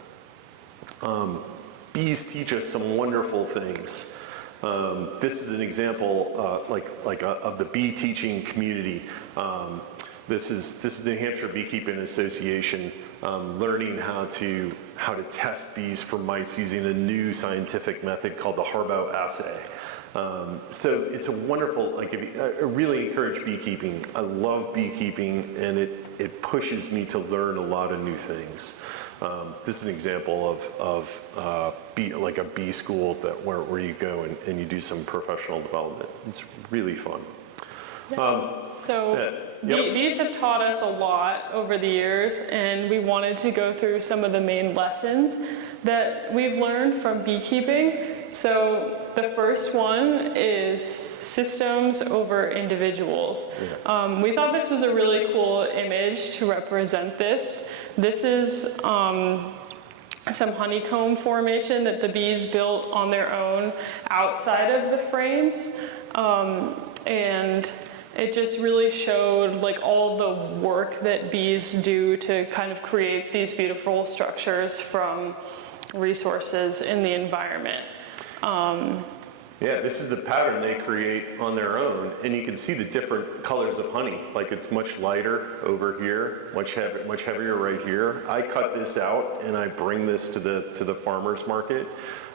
Bees teach us some wonderful things. This is an example of the bee teaching community. This is the New Hampshire Beekeeping Association learning how to test bees for mites using a new scientific method called the Harbaugh assay. So it's a wonderful, I really encourage beekeeping. I love beekeeping, and it pushes me to learn a lot of new things. This is an example of a bee school where you go and you do some professional development. It's really fun. Bees have taught us a lot over the years, and we wanted to go through some of the main lessons that we've learned from beekeeping. So the first one is systems over individuals. We thought this was a really cool image to represent this. This is some honeycomb formation that the bees built on their own outside of the frames, and it just really showed all the work that bees do to kind of create these beautiful structures from resources in the environment. Yeah, this is the pattern they create on their own, and you can see the different colors of honey. It's much lighter over here, much heavier right here. I cut this out and I bring this to the farmer's market,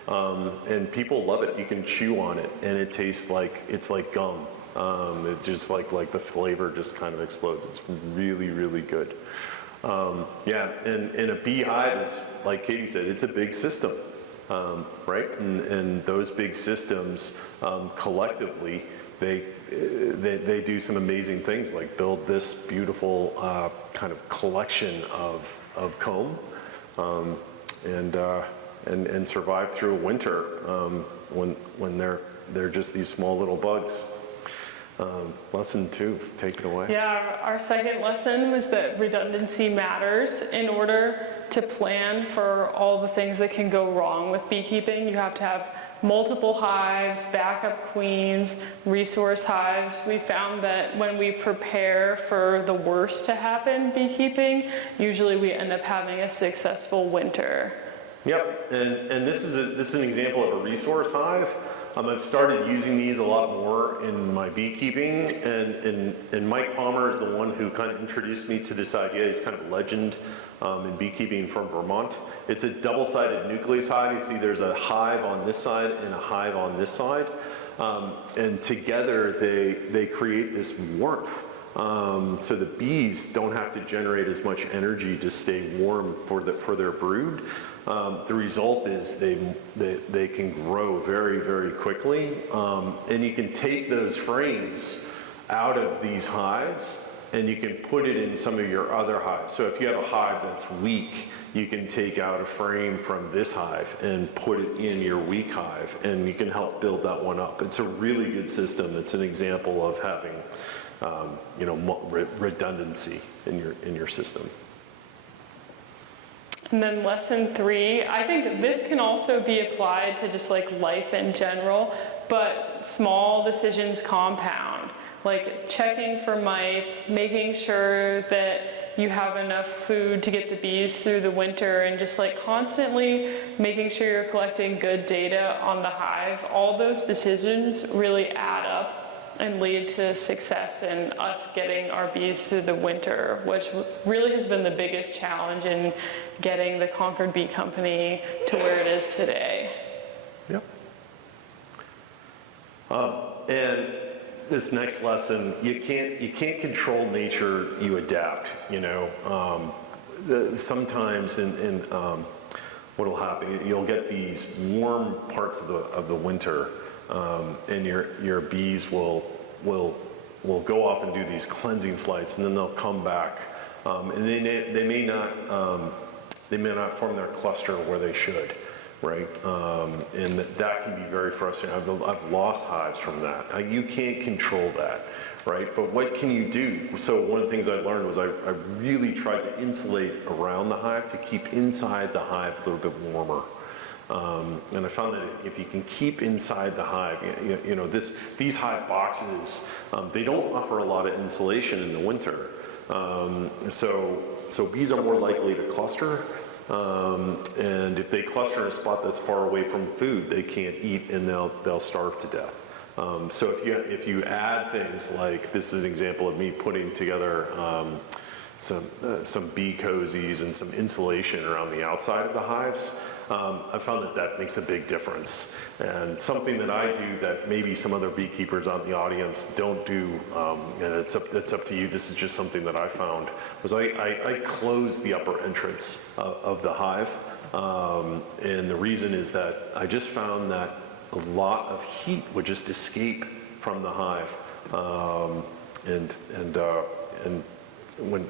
and people love it. You can chew on it, and it tastes it's like gum. It just like the flavor just kind of explodes. It's really, really good. Yeah, and a beehive is, like Katie said, it's a big system. Right, and those big systems collectively, they do some amazing things, like build this beautiful kind of collection of comb, and survive through a winter when they're just these small little bugs. Lesson 2, take it away. Yeah, our second lesson was that redundancy matters. In order to plan for all the things that can go wrong with beekeeping, you have to have multiple hives, backup queens, resource hives. We found that when we prepare for the worst to happen beekeeping, usually we end up having a successful winter. Yep, and this is an example of a resource hive. I've started using these a lot more in my beekeeping, and Mike Palmer is the one who kind of introduced me to this idea. He's kind of a legend in beekeeping from Vermont. It's a double-sided nucleus hive. You see there's a hive on this side and a hive on this side. And together they create this warmth. So the bees don't have to generate as much energy to stay warm for their brood. The result is they can grow very, very quickly. And you can take those frames out of these hives and you can put it in some of your other hives. So if you have a hive that's weak, you can take out a frame from this hive and put it in your weak hive, and you can help build that one up. It's a really good system. It's an example of having redundancy in your system. And then lesson 3, I think this can also be applied to just like life in general, but small decisions compound. Like checking for mites, making sure that you have enough food to get the bees through the winter, and just like constantly making sure you're collecting good data on the hive. All those decisions really add up and lead to success in us getting our bees through the winter, which really has been the biggest challenge in getting the Concord Bee Company to where it is today. Yep. And this next lesson, you can't control nature, you adapt, you know. Sometimes in what'll happen, you'll get these warm parts of the winter, and your bees will go off and do these cleansing flights, and then they'll come back, and they may not form their cluster where they should, right? And that can be very frustrating. I've lost hives from that. You can't control that, right? But what can you do? So one of the things I learned was I really tried to insulate around the hive to keep inside the hive a little bit warmer. And I found that if you can keep inside the hive, these hive boxes, they don't offer a lot of insulation in the winter. So bees are more likely to cluster. And if they cluster in a spot that's far away from food, they can't eat and they'll starve to death. So if you add things like, this is an example of me putting together some bee cozies and some insulation around the outside of the hives, I found that makes a big difference. And something that I do that maybe some other beekeepers out in the audience don't do, and it's up to you, this is just something that I found, was I close the upper entrance of the hive. And the reason is that I just found that a lot of heat would just escape from the hive. And when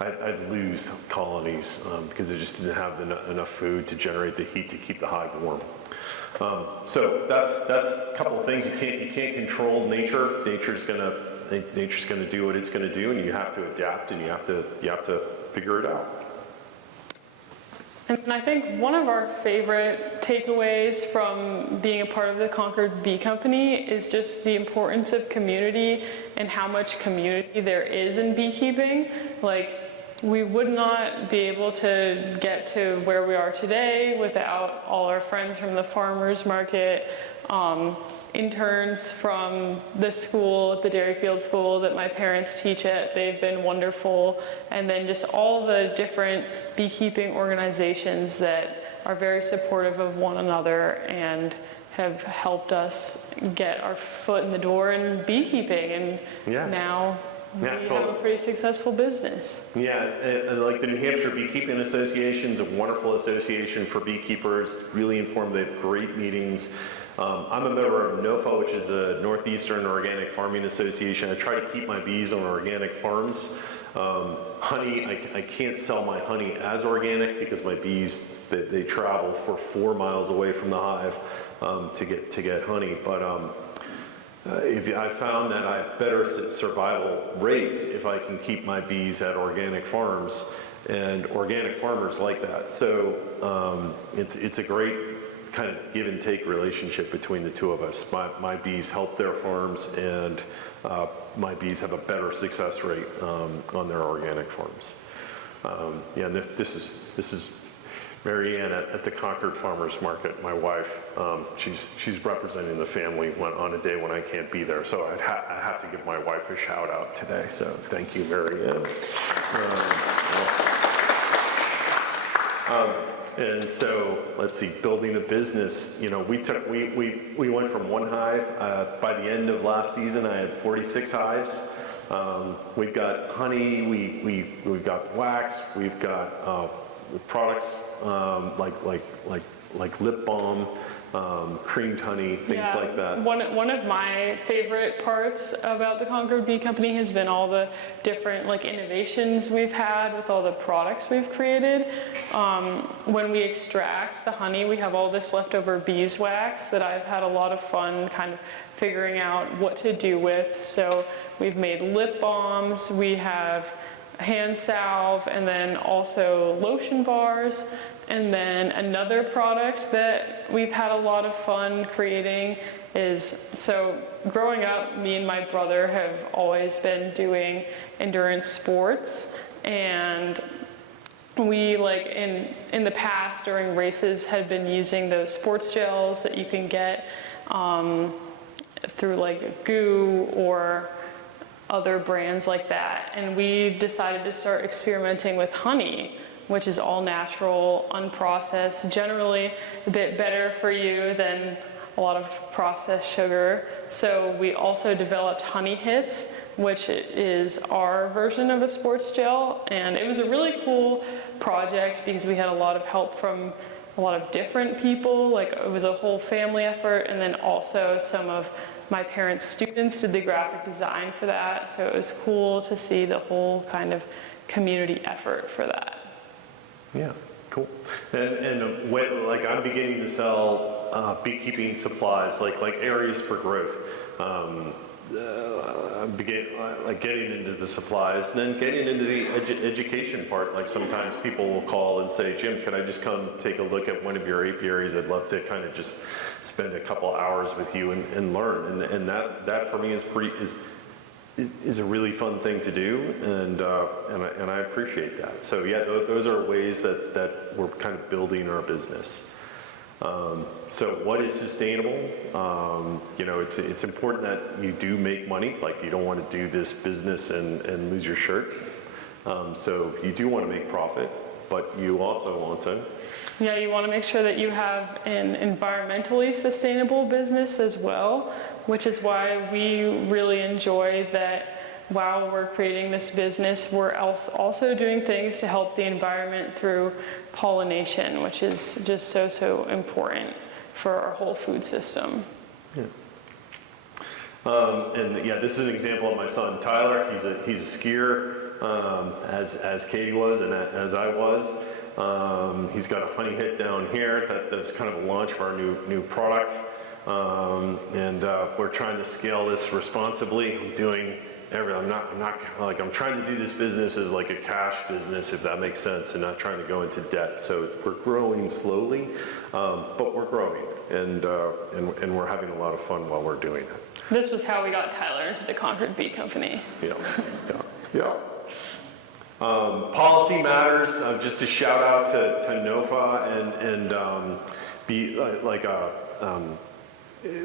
I'd lose colonies because they just didn't have enough food to generate the heat to keep the hive warm. So that's a couple of things. You can't control nature. Nature's gonna do what it's gonna do, and you have to adapt, and you have to figure it out. And I think one of our favorite takeaways from being a part of the Concord Bee Company is just the importance of community and how much community there is in beekeeping. Like, we would not be able to get to where we are today without all our friends from the farmers market, interns from the school, the Dairyfield School that my parents teach at. They've been wonderful. And then just all the different beekeeping organizations that are very supportive of one another and have helped us get our foot in the door in beekeeping. And now we have a pretty successul business. Yeah, and like the New Hampshire Beekeeping Association is a wonderful association for beekeepers, really informed. They have great meetings. I'm a member of NOFA, which is the Northeastern Organic Farming Association. I try to keep my bees on organic farms. Honey, I can't sell my honey as organic because my bees, they travel for 4 miles away from the hive to get honey. But I found that I have better survival rates if I can keep my bees at organic farms, and organic farmers like that. So it's a great kind of give and take relationship between the two of us. My bees help their farms, and my bees have a better success rate on their organic farms. Yeah, and this is Mary Ann at the Concord Farmers Market, my wife. She's representing the family on a day when I can't be there, so I have to give my wife a shout out today. So thank you, Mary Ann. And so let's see, building a business. You know, we went from one hive. By the end of last season, I had 46 hives. We've got honey. We've got wax. We've got products like lip balm, creamed honey, things like that. One of my favorite parts about the Concord Bee Company has been all the different innovations we've had with all the products we've created. When we extract the honey, we have all this leftover beeswax that I've had a lot of fun kind of figuring out what to do with. So we've made lip balms, we have hand salve, and then also lotion bars. And then another product that we've had a lot of fun creating is, so growing up, me and my brother have always been doing endurance sports, and we in the past during races had been using those sports gels that you can get through Goo or other brands like that, and we decided to start experimenting with honey, which is all natural, unprocessed, generally a bit better for you than a lot of processed sugar. So we also developed Honey Hits, which is our version of a sports gel, and it was a really cool project because we had a lot of help from a lot of different people. It was a whole family effort, and then also some of my parents' students did the graphic design for that, so it was cool to see the whole kind of community effort for that. Yeah, cool. And I'm beginning to sell beekeeping supplies, like areas for growth. I'm getting into the supplies, and then getting into the education part. Sometimes people will call and say, Jim, can I just come take a look at one of your apiaries? I'd love to kind of just spend a couple hours with you and learn. And that for me is a really fun thing to do, and I appreciate that. So yeah, those are ways that we're kind of building our business. So what is sustainable? It's important that you do make money. You don't want to do this business and lose your shirt. So you do want to make profit, but you also want to. Yeah, you want to make sure that you have an environmentally sustainable business as well, which is why we really enjoy that while we're creating this business, we're also doing things to help the environment through pollination, which is just so important for our whole food system. Yeah. And yeah, this is an example of my son Tyler. He's a skier, as Katie was and as I was. He's got a honey hit down here that's kind of a launch for our new product. And we're trying to scale this responsibly. I'm doing everything. I'm trying to do this business as a cash business, if that makes sense, and not trying to go into debt. So we're growing slowly, but we're growing, and we're having a lot of fun while we're doing it. This was how we got Tyler into the Concord Bee Company. Yeah. Policy matters. Just a shout out to NOFA and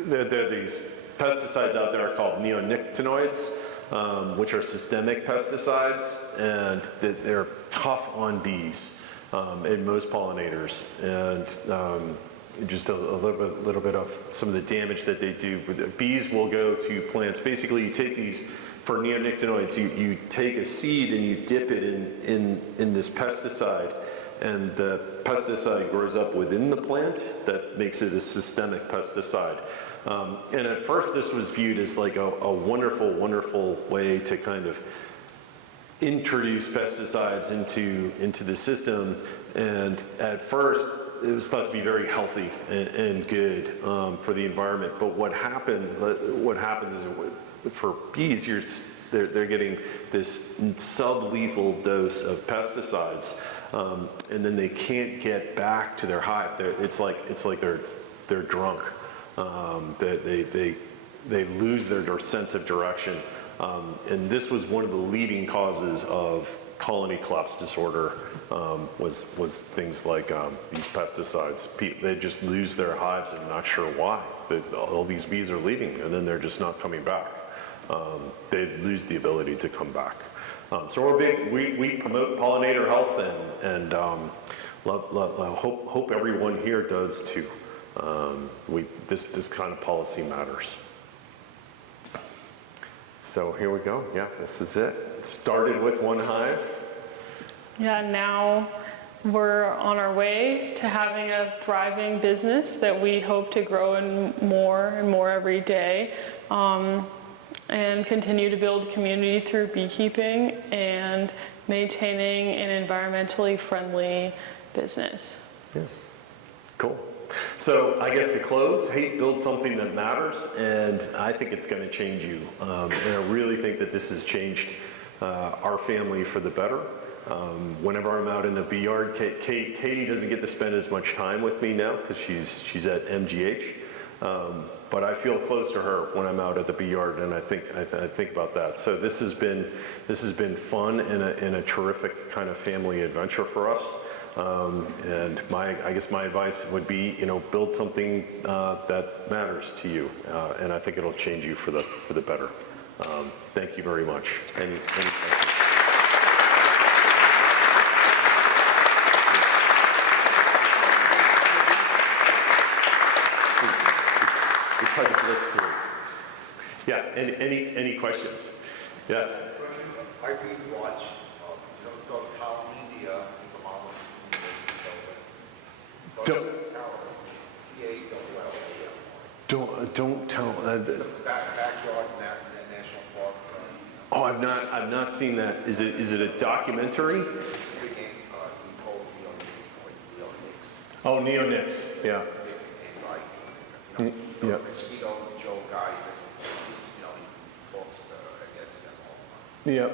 there are these pesticides out there called neonicotinoids, which are systemic pesticides, and they're tough on bees and most pollinators. And just a little bit of some of the damage that they do. Bees will go to plants. Basically, you take these, for neonicotinoids, you take a seed and you dip it in this pesticide, and the pesticide grows up within the plant. That makes it a systemic pesticide. And at first this was viewed as a wonderful way to kind of introduce pesticides into the system. And at first it was thought to be very healthy and good for the environment. But what happens is, for bees, they're getting this sublethal dose of pesticides, and then they can't get back to their hive. It's like they're drunk. They lose their sense of direction, and this was one of the leading causes of colony collapse disorder was things like these pesticides. They just lose their hives and not sure why. All these bees are leaving and then they're just not coming back. They lose the ability to come back. So we promote pollinator health and hope everyone here does too. This kind of policy matters. So here we go. Yeah, this is it. It started with one hive. Yeah, now we're on our way to having a thriving business that we hope to grow and more every day, and continue to build community through beekeeping and maintaining an environmentally friendly business. Yeah, cool. So I guess to close, build something that matters, and I think it's going to change you. And I really think that this has changed our family for the better. Whenever I'm out in the bee yard, Katie doesn't get to spend as much time with me now because she's at MGH. But I feel close to her when I'm out at the bee yard, and I think about that. So this has been fun and a terrific kind of family adventure for us. And I guess my advice would be, build something that matters to you, and I think it'll change you for the better. Thank you very much. Any questions? We tried to blitz through. Yeah. Any questions? Yes. I watch, Town Media, Don't tell. Backyard National Park. Oh, I've not seen that. Is it a documentary? Oh, neonics. Yeah. Yeah. Mosquito Joe guys, he talks against them all the time. Yep.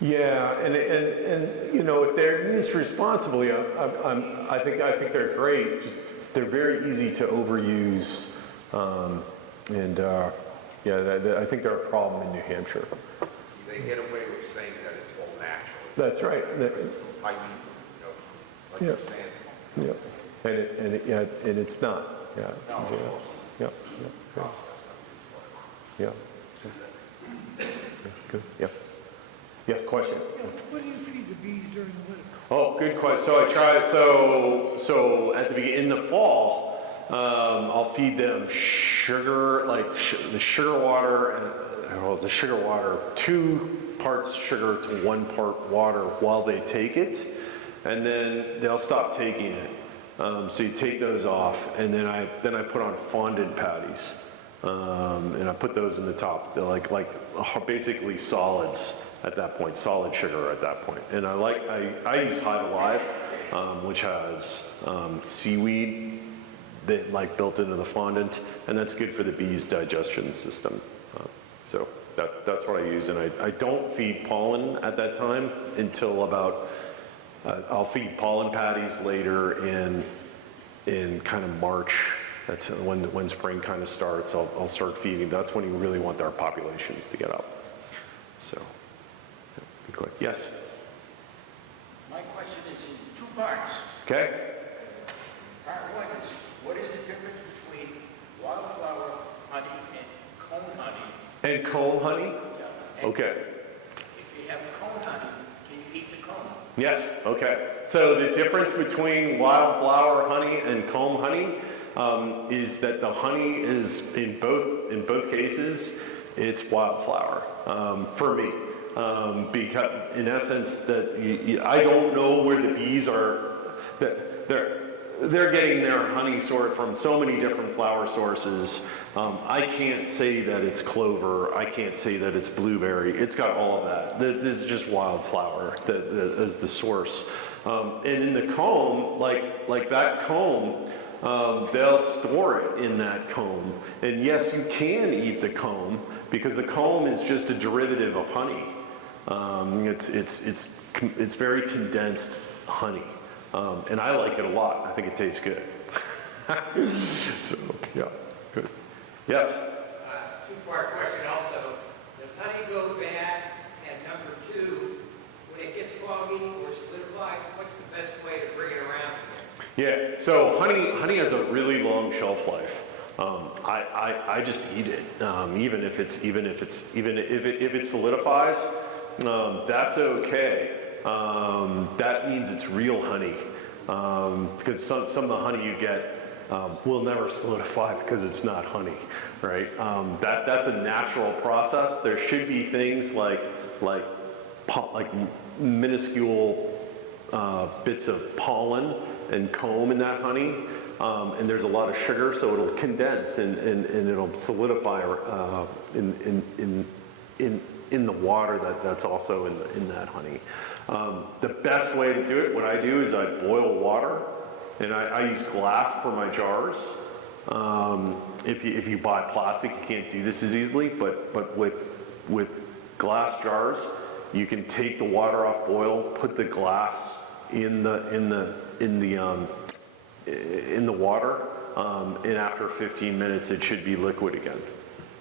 Yeah, and if they're used responsibly, I think they're great. Just they're very easy to overuse, I think they're a problem in New Hampshire. They get away with saying that it's all natural. That's right. Like Yeah. you're saying. Yeah, and it's not. Yeah. It's, yeah. Good. Yeah. Yes, question. What do you feed the bees during the winter? Oh, good question. So I try. So at the beginning, in the fall, I'll feed them sugar, like the sugar water, 2 parts sugar to 1 part water while they take it, and then they'll stop taking it. So you take those off, and then I put on fondant patties, and I put those in the top. They're like basically solids at that point, solid sugar at that point. And I use Hive Alive, which has seaweed that built into the fondant, and that's good for the bees' digestion system. So that's what I use, and I don't feed pollen at that time until about. I'll feed pollen patties later in kind of March. That's when spring kind of starts. I'll start feeding. That's when you really want our populations to get up. So, good question. Yes. My question is in 2 parts. Okay. Part 1 is, what is the difference between wildflower honey and comb honey? And comb honey. And Okay. if you have comb honey, can you eat the comb? Yes, okay. So the difference between wildflower honey and comb honey is that the honey is, in both cases, it's wildflower for me. Because in essence, I don't know where the bees are, they're getting their honey sort from so many different flower sources. I can't say that it's clover. I can't say that it's blueberry. It's got all of that. This is just wildflower as the source. And in the comb, like that comb, they'll store it in that comb. And yes, you can eat the comb because the comb is just a derivative of honey. It's very condensed honey. And I like it a lot. I think it tastes good. So, yeah, good. Yes? 2-part question also. Does honey go bad Yeah, so honey has a really long shelf life. I just eat it, even if it solidifies, that's okay. That means it's real honey, because some of the honey you get will never solidify because it's not honey, right? That's a natural process. There should be things like minuscule bits of pollen and comb in that honey, and there's a lot of sugar, so it'll condense and it'll solidify in the water that's also in that honey. The best way to do it, what I do is I boil water, and I use glass for my jars. If you buy plastic, you can't do this as easily, but with glass jars, you can take the water off boil, put the glass in the water, and after 15 minutes, it should be liquid again.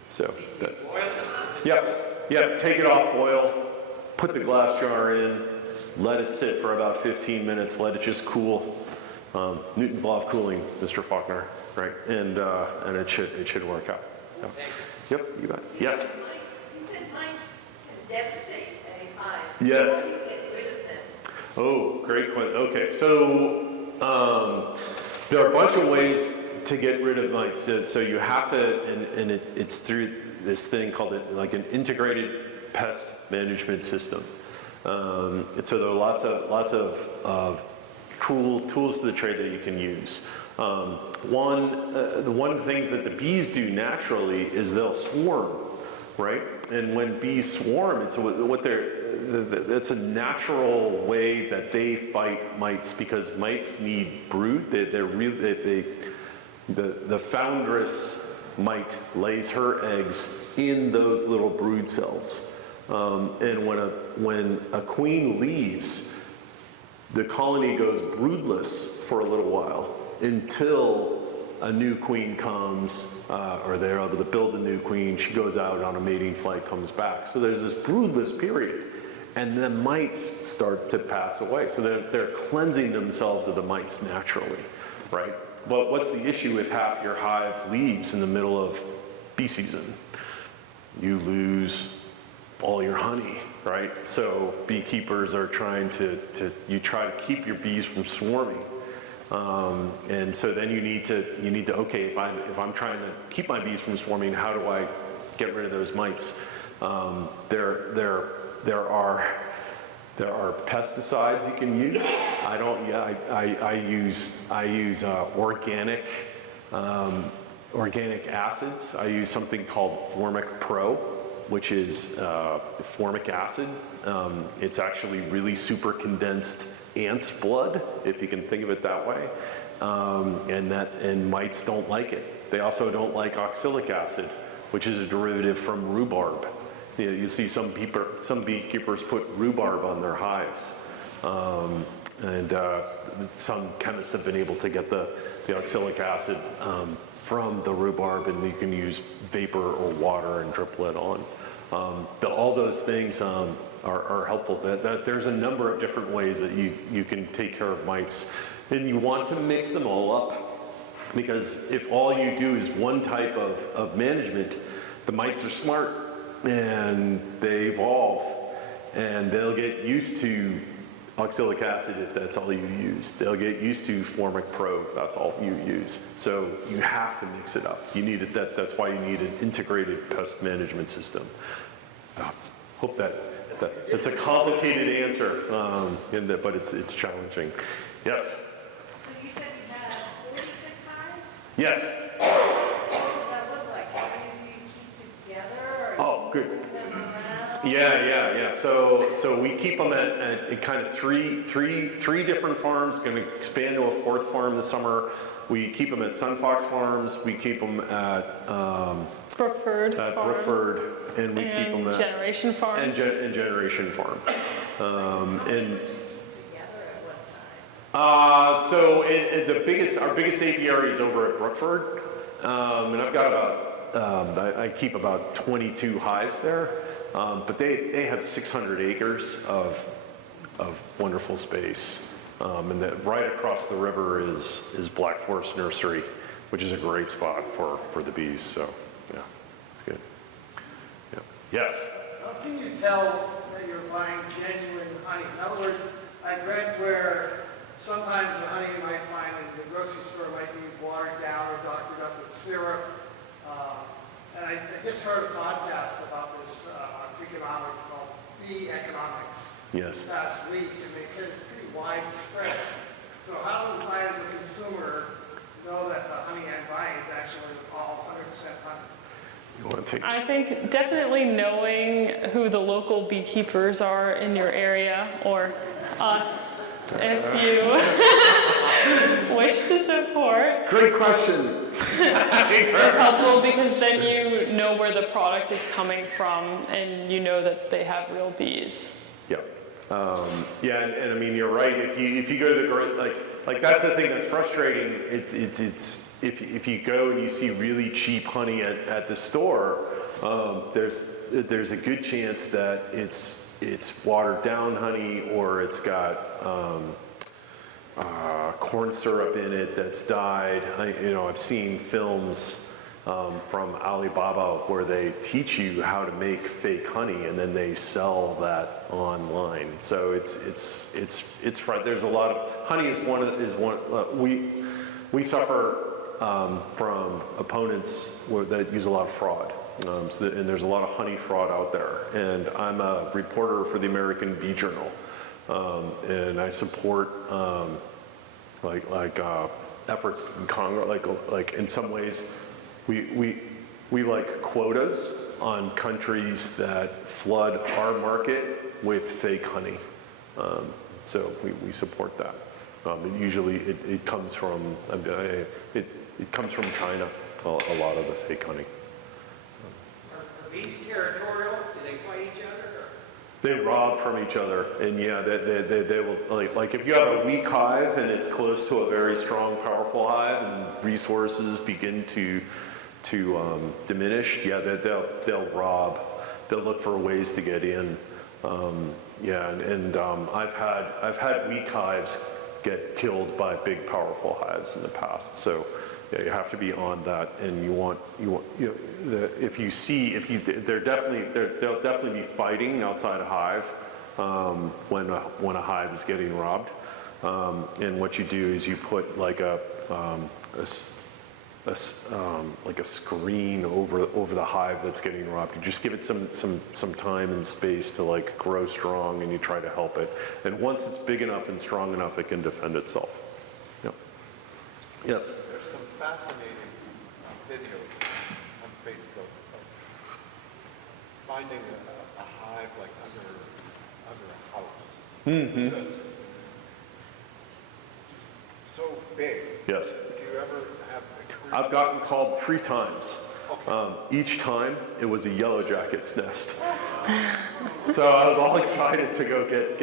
So, yep, take it off boil, put the glass jar in, let it sit for about 15 minutes, let it just cool. Newton's law of cooling, Mr. Faulkner, right? And it should work out. Yep, you bet. Yes. You said mice can devastate a hive. Yes. How do you get rid of them? Oh, great question. Okay, so there are a bunch of ways to get rid of mites. So you have to, and it's through this thing called like an integrated pest management system. And so there are lots of tools to the trade that you can use. One of the things that the bees do naturally is they'll swarm, right? And when bees swarm, it's that's a natural way that they fight mites, because mites need brood. The foundress mite lays her eggs in those little brood cells, and when a queen leaves, the colony goes broodless for a little while until a new queen comes, or they're able to build a new queen. She goes out on a mating flight, comes back. So there's this broodless period, and the mites start to pass away. So they're cleansing themselves of the mites naturally, right? But what's the issue if half your hive leaves in the middle of bee season? You lose all your honey, right? So beekeepers are trying you try to keep your bees from swarming. And so then you need to, okay, if I'm trying to keep my bees from swarming, how do I get rid of those mites? There are pesticides you can use. I use organic acids. I use something called Formic Pro, which is formic acid. It's actually really super condensed ant's blood, if you can think of it that way, and mites don't like it. They also don't like oxalic acid, which is a derivative from rhubarb. You see some beekeepers put rhubarb on their hives, and some chemists have been able to get the oxalic acid from the rhubarb, and you can use vapor or water and drip lead on. But all those things are helpful. There's a number of different ways that you can take care of mites, and you want to mix them all up, because if all you do is one type of management, the mites are smart and they evolve, and they'll get used to oxalic acid if that's all you use. They'll get used to Formic Pro if that's all you use. So you have to mix it up. That's why you need an integrated pest management system. Hope that's a complicated answer, but it's challenging. Yes? So you said you had 46 hives? Yes. What does that look like? How many do you keep together? Or Oh, good. move them around? Yeah. So we keep them at kind of three different farms. Going to expand to a fourth farm this summer. We keep them at Sun Fox Farms. We keep them at Brookford Farm. Brookford, and we keep them at Generation Farm. and Generation Farm. And Together at one time? so our biggest apiary is over at Brookford, and I've got I keep about 22 hives there, but they have 600 acres of wonderful space. And that right across the river is Black Forest Nursery, which is a great spot for the bees. So yeah, it's good. Yeah. Yes. How can you tell that you're buying genuine honey? In other words, I read where sometimes the honey you might find in the grocery store might be watered down or doctored up with syrup. And I just heard a podcast about this on economics called Bee Economics Yes. last week, and they said it's pretty widespread. So how do I, as a consumer, know that the honey I'm buying is actually all 100% honey? You want to take? I think definitely knowing who the local beekeepers are in your area, or us, if you wish to support, Great question. is helpful because then you know where the product is coming from and you know that they have real bees. Yeah. Yeah, and I mean, you're right. If you go to the like that's the thing that's frustrating. It's if you go and you see really cheap honey at the store, there's a good chance that it's watered down honey, or it's got corn syrup in it that's dyed. I've seen films from Alibaba where they teach you how to make fake honey, and then they sell that online. So it's there's a lot of honey is one we suffer from opponents that use a lot of fraud. And there's a lot of honey fraud out there. And I'm a reporter for the American Bee Journal, and I support efforts in Congress. Like in some ways, we like quotas on countries that flood our market with fake honey. So we support that. Usually it comes from it comes from China. A lot of the fake honey. Are bees territorial? Do they fight each other? Or? They rob from each other, and yeah, they will like if you have a weak hive and it's close to a very strong, powerful hive, and resources begin to diminish. Yeah, they'll rob. They'll look for ways to get in. Yeah, and I've had weak hives get killed by big, powerful hives in the past. So yeah, you have to be on that, and they'll definitely be fighting outside a hive when a hive is getting robbed. And what you do is you put like a screen over the hive that's getting robbed. You just give it some time and space to like grow strong, and you try to help it. And once it's big enough and strong enough, it can defend itself. Yep. Yes. There's some fascinating videos on Facebook of finding a hive like under a house. Mm-hmm. Just so big. Yes. Do you ever have experience? I've gotten called 3 times. Each time it was a yellow jacket's nest. So I was all excited to go get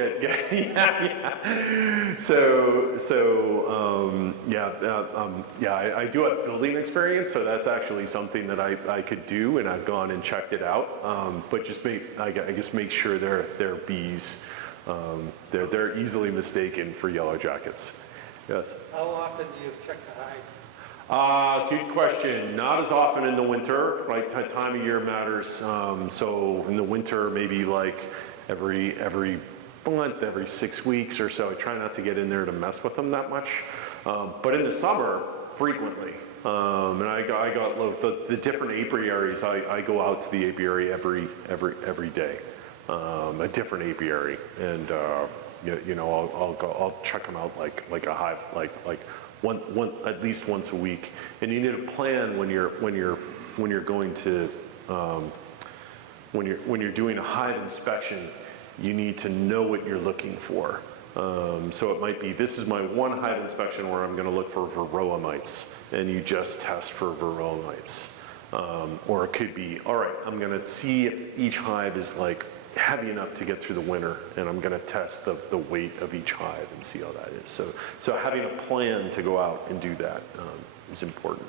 yeah. I do have building experience, so that's actually something that I could do, and I've gone and checked it out. But just make sure they're bees. They're easily mistaken for yellow jackets. Yes. How often do you check the hive? Good question. Not as often in the winter, right? Time of year matters. So in the winter, maybe like every month, every 6 weeks or so. I try not to get in there to mess with them that much. But in the summer, frequently. And I got the different apiaries. I go out to the apiary every day, a different apiary, and I'll check them out like a hive, like one at least once a week. And you need a plan when you're going to when you're doing a hive inspection. You need to know what you're looking for. So it might be, this is my one hive inspection where I'm going to look for varroa mites, and you just test for varroa mites. Or it could be, all right, I'm going to see if each hive is like heavy enough to get through the winter, and I'm going to test the weight of each hive and see how that is. So having a plan to go out and do that is important.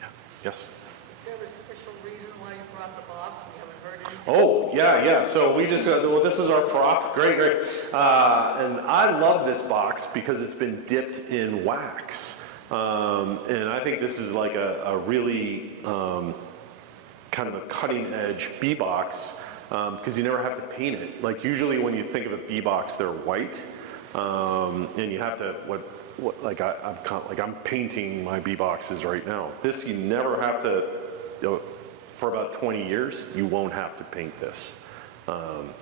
Yeah. Yes? Is there a special reason why you brought them up? We haven't heard Oh, yeah. So we just, well, this is our prop. Great. And I love this box because it's been dipped in wax. And I think this is like a really kind of a cutting edge bee box because you never have to paint it. Like usually when you think of a bee box, they're white. And you have to, I'm painting my bee boxes right now. This, you never have to, for about 20 years, you won't have to paint this,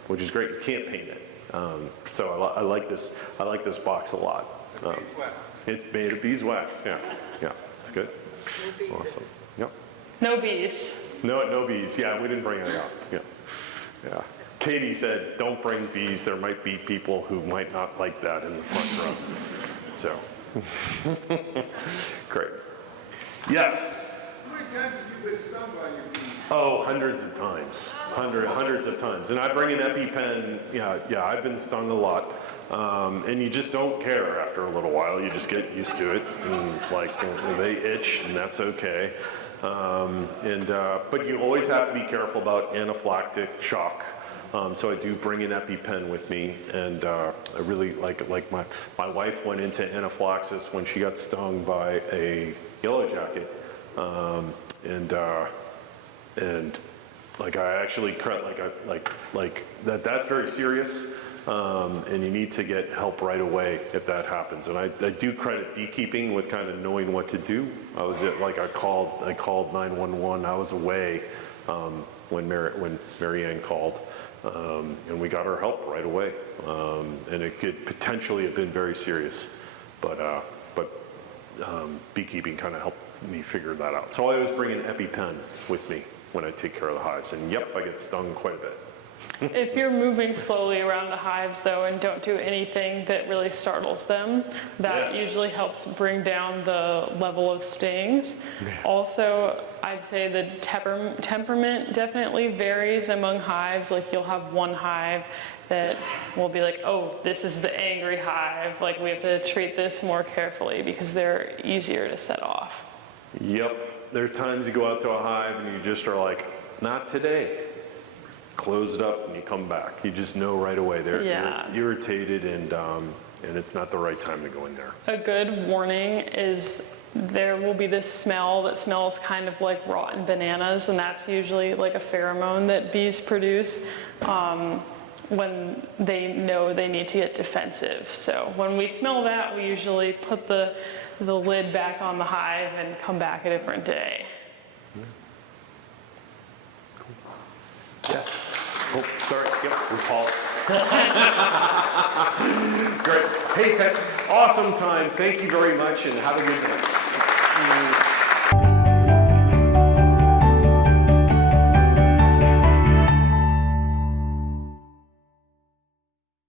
which is great. You can't paint it. So I like this box a lot. It's made of beeswax. Yeah, it's good. Awesome. Yep. No bees. No bees. Yeah, we didn't bring it out. Yeah. Katie said, don't bring bees. There might be people who might not like that in the front row. So, great. Yes? How many times have you been stung by your bees? Oh, hundreds of times. Hundreds of times. And I bring an EpiPen. Yeah, I've been stung a lot. And you just don't care after a little while. You just get used to it. And they itch, and that's okay. But you always have to be careful about anaphylactic shock. So I do bring an EpiPen with me, and I really like my wife went into anaphylaxis when she got stung by a yellow jacket, and like I actually that's very serious, and you need to get help right away if that happens. And I do credit beekeeping with kind of knowing what to do. I called 911. I was away when Marianne called. And we got her help right away, and it could potentially have been very serious, but beekeeping kind of helped me figure that out. So I always bring an EpiPen with me when I take care of the hives, and yep, I get stung quite a bit. If you're moving slowly around the hives though and don't do anything that really startles them, that usually helps bring down the level of stings. Also, I'd say the temperament definitely varies among hives. Like you'll have one hive that will be like, oh, this is the angry hive. Like we have to treat this more carefully because they're easier to set off. Yep, there are times you go out to a hive and you just are like, not today. Close it up and you come back. You just know right away they're irritated and it's not the right time to go in there. A good warning is there will be this smell that smells kind of like rotten bananas, and that's usually like a pheromone that bees produce when they know they need to get defensive. So when we smell that, we usually put the lid back on the hive and come back a different day. Yes. Oh, sorry. Yep, we Paul. Great. Hey, awesome time. Thank you very much, and have a good night.